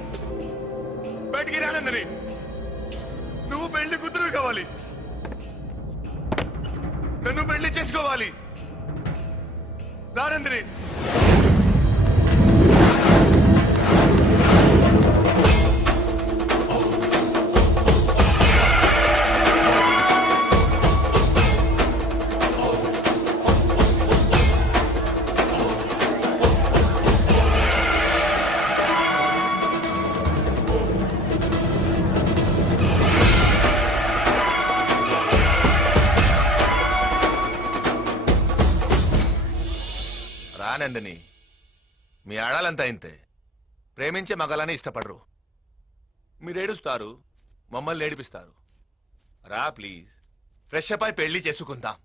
బయటికి రా నందిని నువ్వు పెళ్లి కూతురు కావాలి నన్ను పెళ్లి చేసుకోవాలి రా నందిని రానందని మీ ఆడాలంతా ఇంతే ప్రేమించే మగాలని ఇష్టపడరు మీరు ఏడుస్తారు మమ్మల్ని ఏడిపిస్తారు రా ప్లీజ్ ఫ్రెష్ అప్ అయి పెళ్లి చేసుకుందాం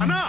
అన్నా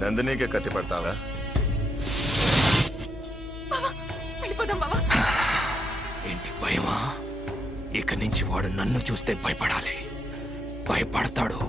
నందినికి కత్తి పడతావా ఏంటి భయమా? ఇక నుంచి వాడు నన్ను చూస్తే భయపడాలి. భయపడతాడు.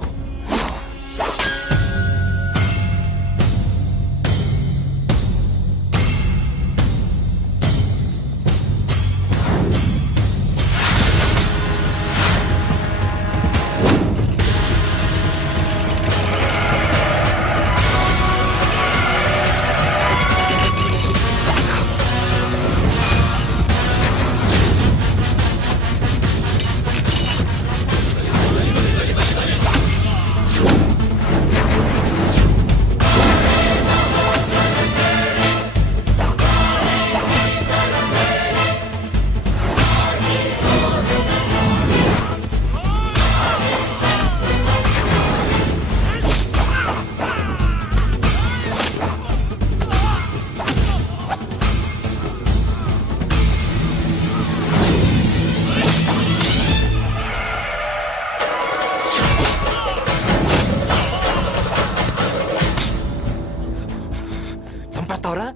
చంపేస్తావరా?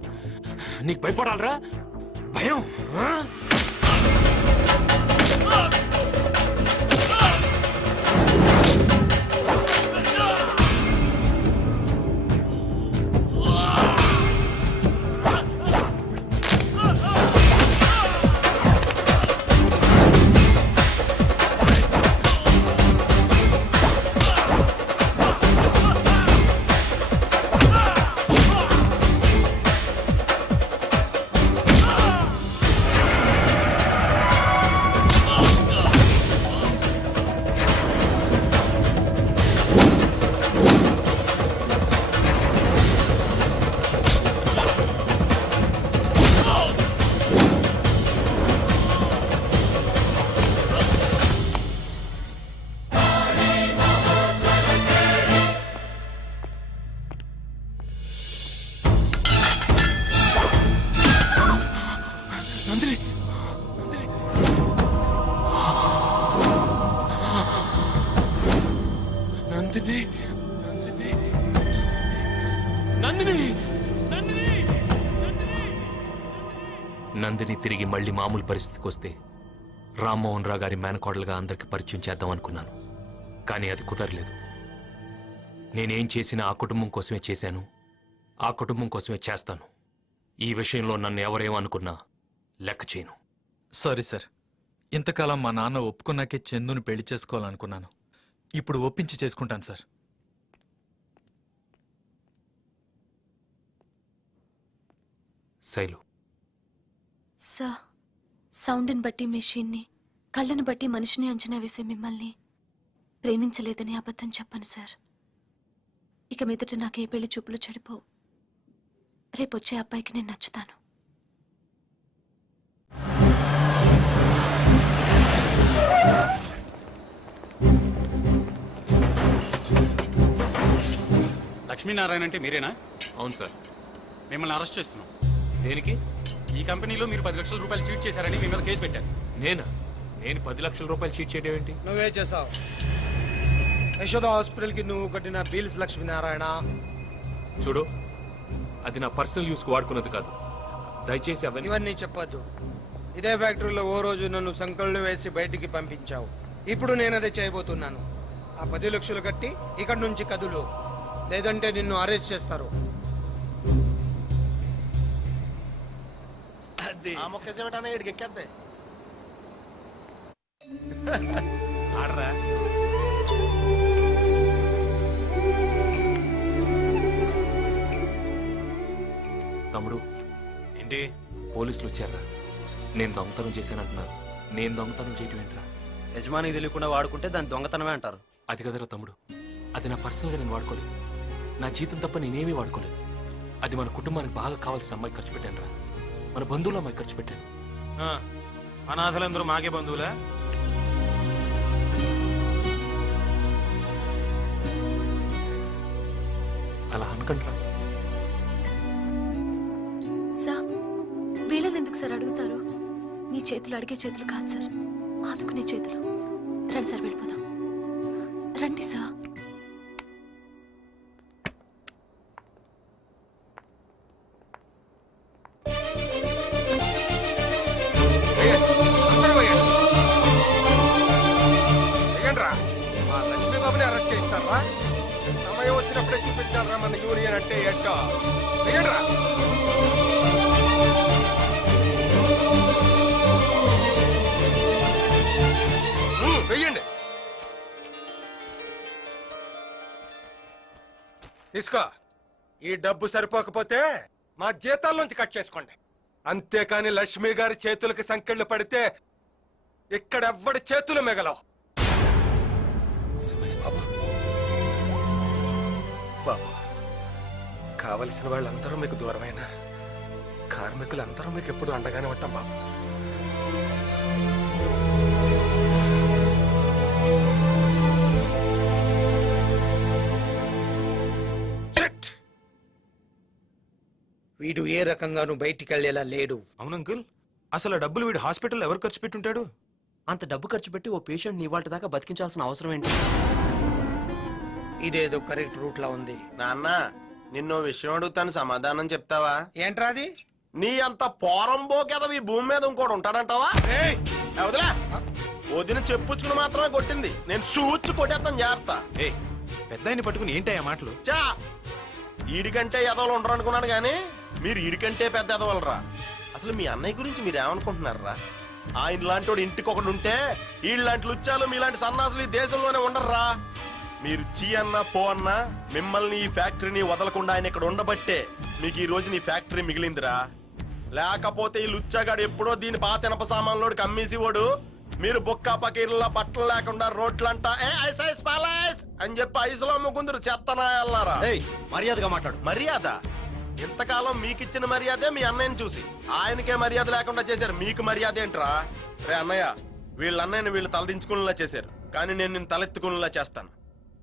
నీకు భయపడాలరా? భయం ఆ? నందిని నందిని నందిని నందిని నందిని నందిని తిరిగి మళ్ళీ మామూలు పరిస్థితికి వస్తే రామ్మోహన్ రావు గారి మేనకోడలుగా అందరికి పరిచయం చేద్దాం అనుకున్నాను. కానీ అది కుదరలేదు. నేనేం చేసినా ఆ కుటుంబం కోసమే చేశాను, ఆ కుటుంబం కోసమే చేస్తాను. ఈ విషయంలో నన్ను ఎవరేమనుకున్నా లెక్క చేయను. సారీ సార్, ఇంతకాలం మా నాన్న ఒప్పుకున్నాకే చందుని పెళ్లి చేసుకోవాలనుకున్నాను. ఇప్పుడు ఒప్పించి చేసుకుంటాను సార్. శైలు, సార్, సౌండ్ని బట్టి మెషిన్ని, కళ్ళని బట్టి మనిషిని అంచనా వేసే మిమ్మల్ని ప్రేమించలేదని అబద్ధం చెప్పను సార్. ఇక మీదట నాకే పెళ్లి చూపులు చెడిపోవు. రేపొచ్చే అబ్బాయికి నేను నచ్చుతాను. లక్ష్మీనారాయణ అంటే మీరేనా? అవును సార్. మిమ్మల్ని అరెస్ట్ చేస్తున్నాం. దేనికి? ఈ కంపెనీలో మీరు 10 లక్షల రూపాయలు చీట్ చేశారని మీ మీద కేసు పెట్టారు. నేను 10 లక్షల రూపాయలు చీట్ చేయడం ఏంటి? నువ్వే చేసావు. యశోద హాస్పిటల్కి నువ్వు కట్టిన బిల్స్ లక్ష్మీనారాయణ. చూడు, అది నా పర్సనల్ యూస్కి వాడుకున్నది కాదు. దయచేసి అవన్నీ ఇవన్నీ చెప్పొద్దు. ఇదే ఫ్యాక్టరీలో ఓ రోజు నన్ను సంకళ్ళు వేసి బయటికి పంపించావు. ఇప్పుడు నేను అదే చేయబోతున్నాను. ఆ 10 లక్షలు కట్టి ఇక్కడి నుంచి కదులు, లేదంటే నిన్ను అరెస్ట్ చేస్తారు. ఆ మొక్కేసేమిటన్నా ఇక్కడికి ఎక్కేద్దే ఆడరా. తమ్ముడు, ఏంటి? పోలీసులు వచ్చారా? నేను దొంగతనం చేశానంటున్నారు. నేను దొంగతనం చేయటం ఏంట్రా? యజమానికి తెలియకుండా వాడుకుంటే దాని దొంగతనమే అంటారు. అది కదరా తమ్ముడు, అది నా పర్సనల్గా నేను వాడుకోలేదు. నా జీతం తప్ప నేనేమీ వాడుకోలేదు. అది మన కుటుంబానికి బాగా కావాల్సిన అమ్మాయి ఖర్చు పెట్టాను రా. మన బంధువుల అమ్మాయి ఖర్చు పెట్టాను. అనాథలందరూ మాకే బంధువులా? అలా అనకండ్రా. సార్, వీళ్ళని ఎందుకు సార్ అడుగుతారు? మీ చేతులు అడిగే చేతులు కాదు సార్, ఆదుకునే చేతులు. రండి సార్, వెళ్ళిపోదాం. రండి సార్. మా లక్ష్మీ వచ్చినప్పుడే చూపించాలరా మన యూనియన్ అంటే ఏంటో. వేయండిరా. వెయ్యండి. తీసుకో. ఈ డబ్బు సరిపోకపోతే మా జీతాల నుంచి కట్ చేసుకోండి. అంతేకాని లక్ష్మి గారి చేతులకి సంకెళ్ళు పడితే ఇక్కడెవ్వడి చేతులు మిగలవు. బాబు, కావలసిన వాళ్ళందరూ మీకు దూరమైన కార్మికులందరూ మీకు ఎప్పుడు అండగానే ఉంటాం బాబు. వీడు ఏ రకంగానూ బయటికి వెళ్ళేలా లేడు. అవును అంకుల్, అసలు ఆ డబ్బులు వీడు హాస్పిటల్ ఎవరు ఖర్చు పెట్టుంటాడు? అంత డబ్బు ఖర్చు పెట్టి ఓ పేషెంట్ ని ఇవాళ దాకా బతికించాల్సిన అవసరం ఏంటి? ఇదేదో కరెక్ట్ రూట్ లా ఉంది. నాన్న, నిన్నో విషయం అడుగుతాను, సమాధానం చెప్తావా? ఏంట్రా అది? నీ అంత పోరంబోకేదో ఈ భూమి మీద ఇంకోటి ఉంటాడంటావా? వదిలే. వదిన చెప్పుచ్చుకుని మాత్రమే కొట్టింది, నేను షూచ్చు కొట్టేస్తాను. జాగ్రత్త. పెద్ద ఆయన పట్టుకుని ఏంటయ్యా మాటలు? చా, ఈడికంటే ఎదవలు ఉండరు అనుకున్నాను కానీ మీరు ఈడికంటే పెద్ద ఎదవలరా. అసలు మీ అన్నయ్య గురించి మీరు ఏమనుకుంటున్నారా? ఆయన లాంటి వాడు ఇంటికి ఒకడు ఉంటే వీళ్ళలాంటి లుచ్చాలు మీలాంటి సన్నాసులు ఈ దేశంలోనే ఉండర్రా. మీరు చీ అన్నా పో అన్నా మిమ్మల్ని ఈ ఫ్యాక్టరీని వదలకుండా ఆయన ఇక్కడ ఉండబట్టే మీకు ఈ రోజు నీ ఫ్యాక్టరీ మిగిలిందిరా. లేకపోతే ఈ లుచ్చాగాడు ఎప్పుడో దీని పాత ఇనప సామాన్లోడికి అమ్మేసివాడు. మీరు బొక్క పకీర్లా బట్టలు లేకుండా రోడ్లంటా అని చెప్పి ఐసులో ముగ్గుందరు చెత్తనాయల్లారా. మర్యాదగా మాట్లాడు. మర్యాద? ఇంతకాలం మీకిచ్చిన మర్యాదే మీ అన్నయ్యని చూసి ఆయనకే మర్యాద లేకుండా చేశారు. మీకు మర్యాద ఏంట్రా? రే అన్నయ్య, వీళ్ళ అన్నయ్యని వీళ్ళు తలదించుకునేలా చేశారు, కానీ నేను నిన్ను తలెత్తుకునేలా చేస్తాను.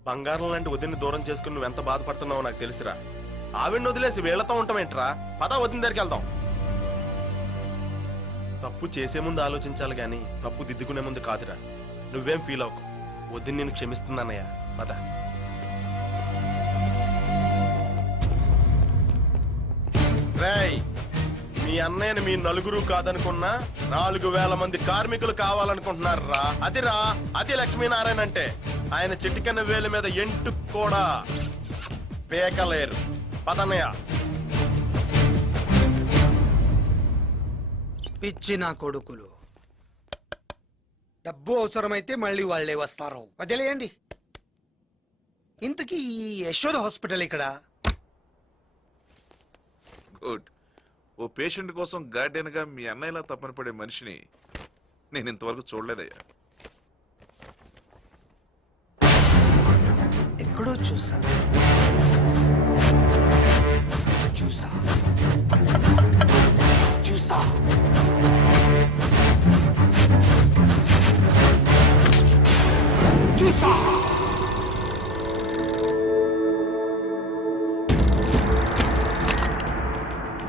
బంగారం లాంటి వదిన్ని దూరం చేసుకుని నువ్వు ఎంత బాధపడుతున్నావో నాకు తెలుసురా. ఆవిడ్ని వదిలేసి వీళ్లతో ఉంటామేంట్రా? పద, వదిన దగ్గరికి వెళ్దాం. తప్పు చేసే ముందు ఆలోచించాలి గాని తప్పు దిద్దుకునే ముందు కాదురా. నువ్వేం ఫీల్ అవ్వకు, వదిన నేను క్షమిస్తున్నానయ్యా. పద. రేయ్, మీ అన్నయ్యని మీ నలుగురు కాదనుకున్నా 4,000 మంది కార్మికులు కావాలనుకుంటున్నారు రా. అదిరా, అది లక్ష్మీనారాయణ అంటే. ఆయన చిటికెన వేలు మీద ఎంటు కూడా పేకలేరు. పదన్నయ్య. పిచ్చి నా కొడుకులు. డబ్బు అవసరమైతే మళ్ళీ వాళ్ళే వస్తారు. వదిలేయండి. ఇంతకీ ఈ యశోద హాస్పిటల్ ఇక్కడ? గుడ్. ఓ పేషెంట్ కోసం గార్డెన్ గా మీ అన్నయ్యలా తప్పని పడే మనిషిని నేను ఇంతవరకు చూడలేదయ్యా. ఎక్కడో చూసా.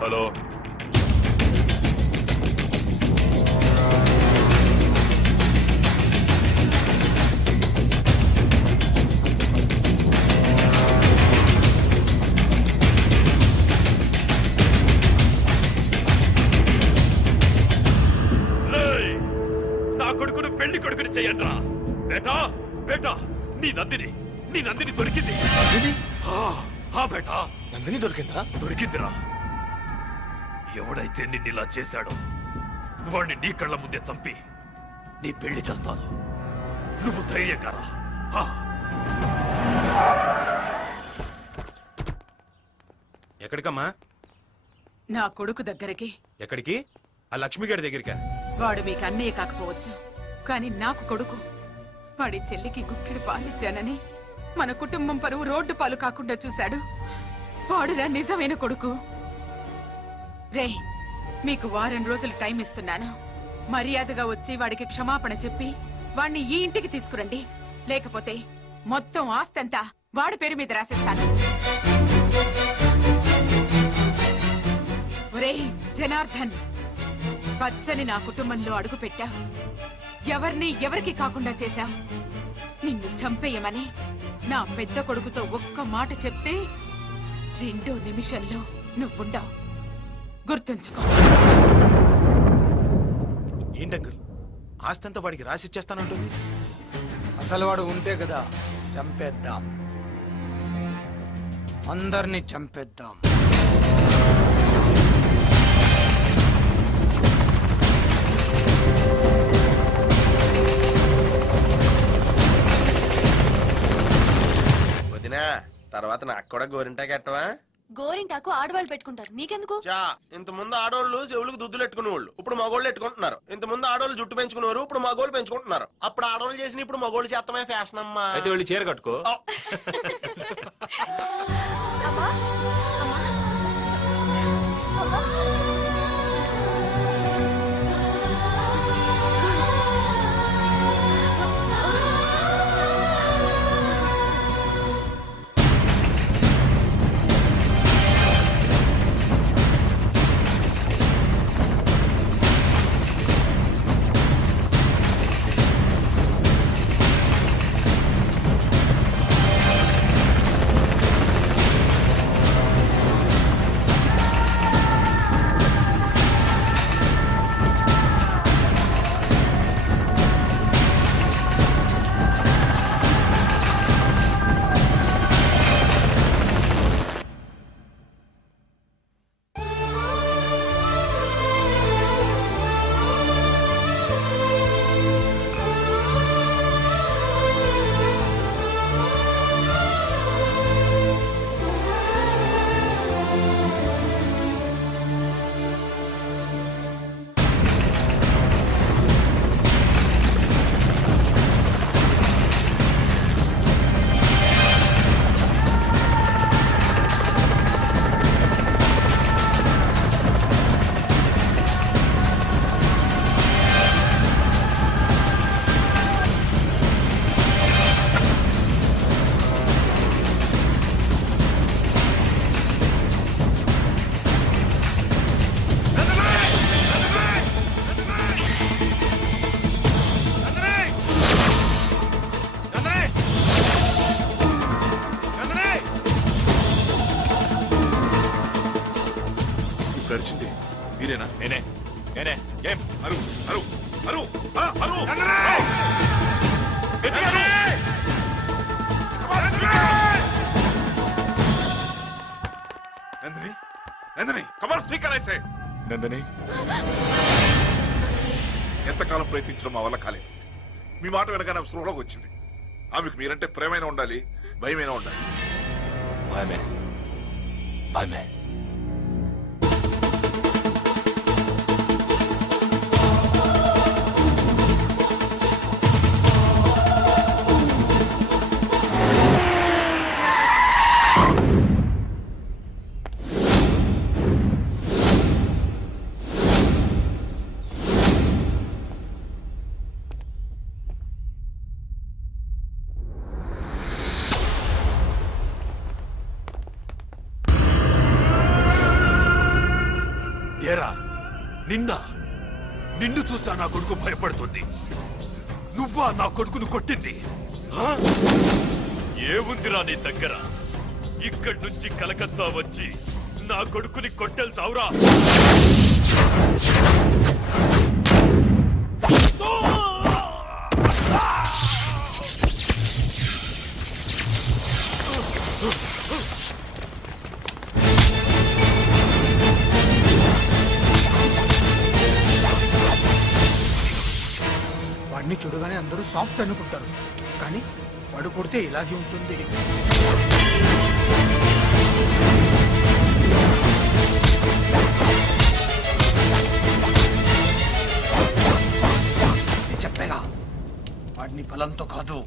హలో, నా కొడుకును పెళ్లి కొడుకుని చెయ్యండ్రా. బేటా బేటా, నీ నందిని దొరికింది. బేటా, నందిని దొరికిందా? దొరికిందిరా. ఎవడైతే నిన్నిలా చేశాడో వాడిని నీ కళ్ళ ముందే చంపి నీ పెళ్లి చేస్తాను. నువ్వు ధైర్యంగా రా. ఎక్కడికమ్మా? నా కొడుకు దగ్గరికి. ఎక్కడికి? ఆ లక్ష్మిగారి దగ్గరికా? వాడు మీకు అన్నయ్య కాకపోవచ్చు, కానీ నాకు కొడుకు. వాడి చెల్లికి గుక్కిడి పాలిచ్చానని మన కుటుంబం పరువు రోడ్డు పాలు కాకుండా చూశాడు. వాడురా నిజమైన కొడుకు. రేయ్, మీకు 1 వారం రోజులు టైం ఇస్తున్నాను. మర్యాదగా వచ్చి వాడికి క్షమాపణ చెప్పి వాణ్ణి ఈ ఇంటికి తీసుకురండి. లేకపోతే మొత్తం ఆస్తంతా వాడి పేరు మీద రాసిస్తాను. ఒరేయ్ జనార్దన్, పచ్చని నా కుటుంబంలో అడుగు పెట్టా. ఎవరిని ఎవరికి కాకుండా చేశా. నిన్ను చంపేయమని నా పెద్ద కొడుకుతో ఒక్క మాట చెప్తే 2 నిమిషంలో నువ్వుండవు. గుర్తుంచుకో. ఏంటంకుల్, ఆస్తంతా వాడికి రాసిచ్చేస్తానంటుంది? అసలు వాడు ఉంటే కదా చంపేద్దాం. అందరినీ చంపేద్దాం. వదినా తర్వాత నాకు కూడా గోరింటాకి ఎట్టవా? గోరింటాకు ఆడవాళ్ళు పెట్టుకుంటారు, నీకెందుకు? చా ఇంత ముందు ఆడోళ్ళు చెవులకు దుద్దులు ఎట్టుకునేవాళ్ళు, ఇప్పుడు మగోళ్ళు ఎట్టుకుంటున్నారు. ఇంత ముందు ఆడోళ్ళు జుట్టు పెంచుకునేవారు, ఇప్పుడు మగోళ్ళు పెంచుకుంటున్నారు. అప్పుడు ఆడోళ్ళు చేసిన ఇప్పుడు మగోళ్ళు చేస్తమే ఫ్యాషన్ అమ్మా. అయితే వెళ్ళి చీర కట్టుకో. అమ్మా, అమ్మా, అమ్మా. గడిచింది మీరేనా? నేనే నేనే. ఏం అరు అరు అరు ఆ, అరు నందిని నందిని కమర్ స్పీకర్ అయితే నందిని, ఎంతకాలం ప్రయత్నించడం మా వల్ల కాలేదు. మీ మాట వినగానే స్పృహలోకి వచ్చింది. ఆమెకు మీరంటే ప్రేమైనా ఉండాలి, భయమైనా ఉండాలి. భయమే భయమే. ఏరా నిన్ను చూసా నా కొడుకు భయపడుతుంది. నువ్వా నా కొడుకును కొట్టింది? ఏముందిరా నీ దగ్గర? ఇక్కడి నుంచి కలకత్తా వచ్చి నా కొడుకుని కొట్టెళ్తావురా? వాడిని చూడగానే అందరూ సాఫ్ట్ అనుకుంటారు, కానీ వాడు కొడితే ఇలాగే ఉంటుంది. నేను చెప్పేగా, వాడిని బలంతో కాదు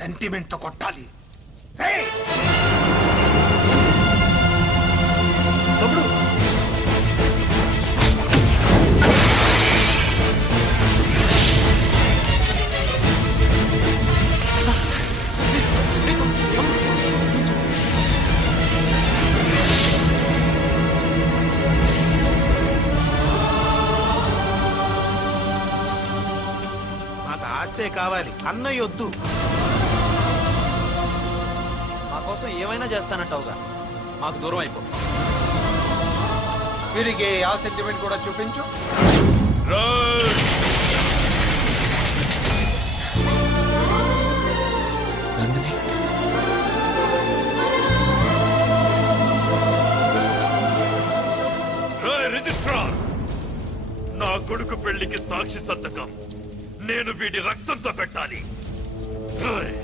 సెంటిమెంట్ తో కొట్టాలి. తమ్ముడు కావాలి, అన్నయ్య వద్దు. మా కోసం ఏమైనా చేస్తానంటావుగా, మాకు దూరం అయిపో. వీడికి ఆ సెంటిమెంట్ కూడా చూపించు. నందిని కొడుకు పెళ్లికి సాక్షి సంతకం నేను వీడి రక్తంతో పెట్టాలి. రేయ్,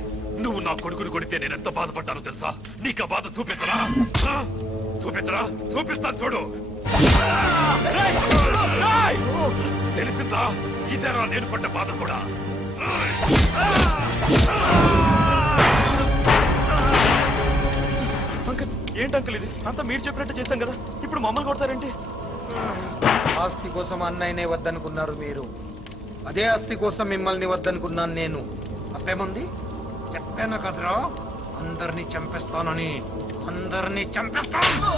నువ్వు నా కొడుకుని కొడితే నేను ఎంత బాధపడ్డానో తెలుసా? నీకు ఆ బాధ చూపించరా? చూపించరా? చూపిస్తాను చూడు. రేయ్, రేయ్! తెలిసిందా? ఇదేరా నేను పడ్డ బాధ కూడా. అంకుల్ ఏంటి అంకుల్ ఇది అంతా మీరు చెప్పినట్టు చేశాం కదా, ఇప్పుడు మమ్మల్ని కొడతారేంటి? ఆస్తి కోసం అన్నయ్యనే వద్దనుకున్నారు మీరు, అదే ఆస్తి కోసం మిమ్మల్ని వద్దనుకున్నాను నేను. తప్పేముంది? చెప్పాను కదరా, అందరినీ చంపేస్తానని. అందరినీ చంపేస్తాను.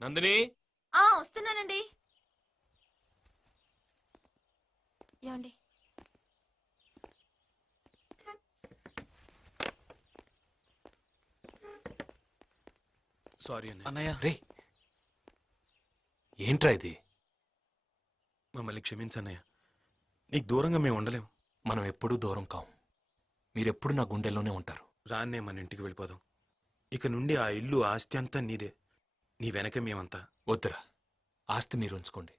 నందిని, వస్తున్నానండి. ఏమండి? సారీ అన్నయ్య. రే ఏంట్రా ఇది? మమ్మల్ని క్షమించన్నయ్య, నీకు దూరంగా మేము ఉండలేం. మనం ఎప్పుడూ దూరం కాం. మీరెప్పుడు నా గుండెల్లోనే ఉంటారు. రాన్నే మన ఇంటికి వెళ్ళిపోదాం. ఇక నుండి ఆ ఇల్లు ఆస్తి అంతా నీదే. నీ వెనక మేమంతా. వద్దురా, ఆస్తి మీరు ఉంచుకోండి.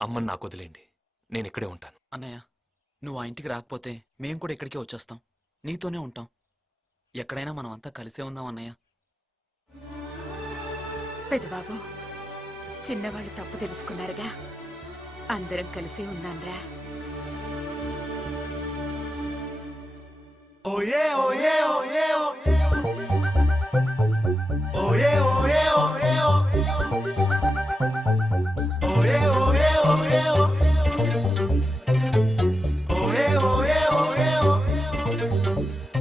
అమ్మని నాకు వదిలేండి, నేను ఇక్కడే ఉంటాను. అన్నయ్య, నువ్వు ఆ ఇంటికి రాకపోతే మేం కూడా ఇక్కడికే వచ్చేస్తాం. నీతోనే ఉంటాం. ఎక్కడైనా మనం అంతా కలిసే ఉందాం అన్నయ్య. పెద్దబాబు, చిన్నవాళ్ళు తప్పు తెలుసుకున్నారుగా, అందరం కలిసి ఉందాంరా. ఓయే ఓయే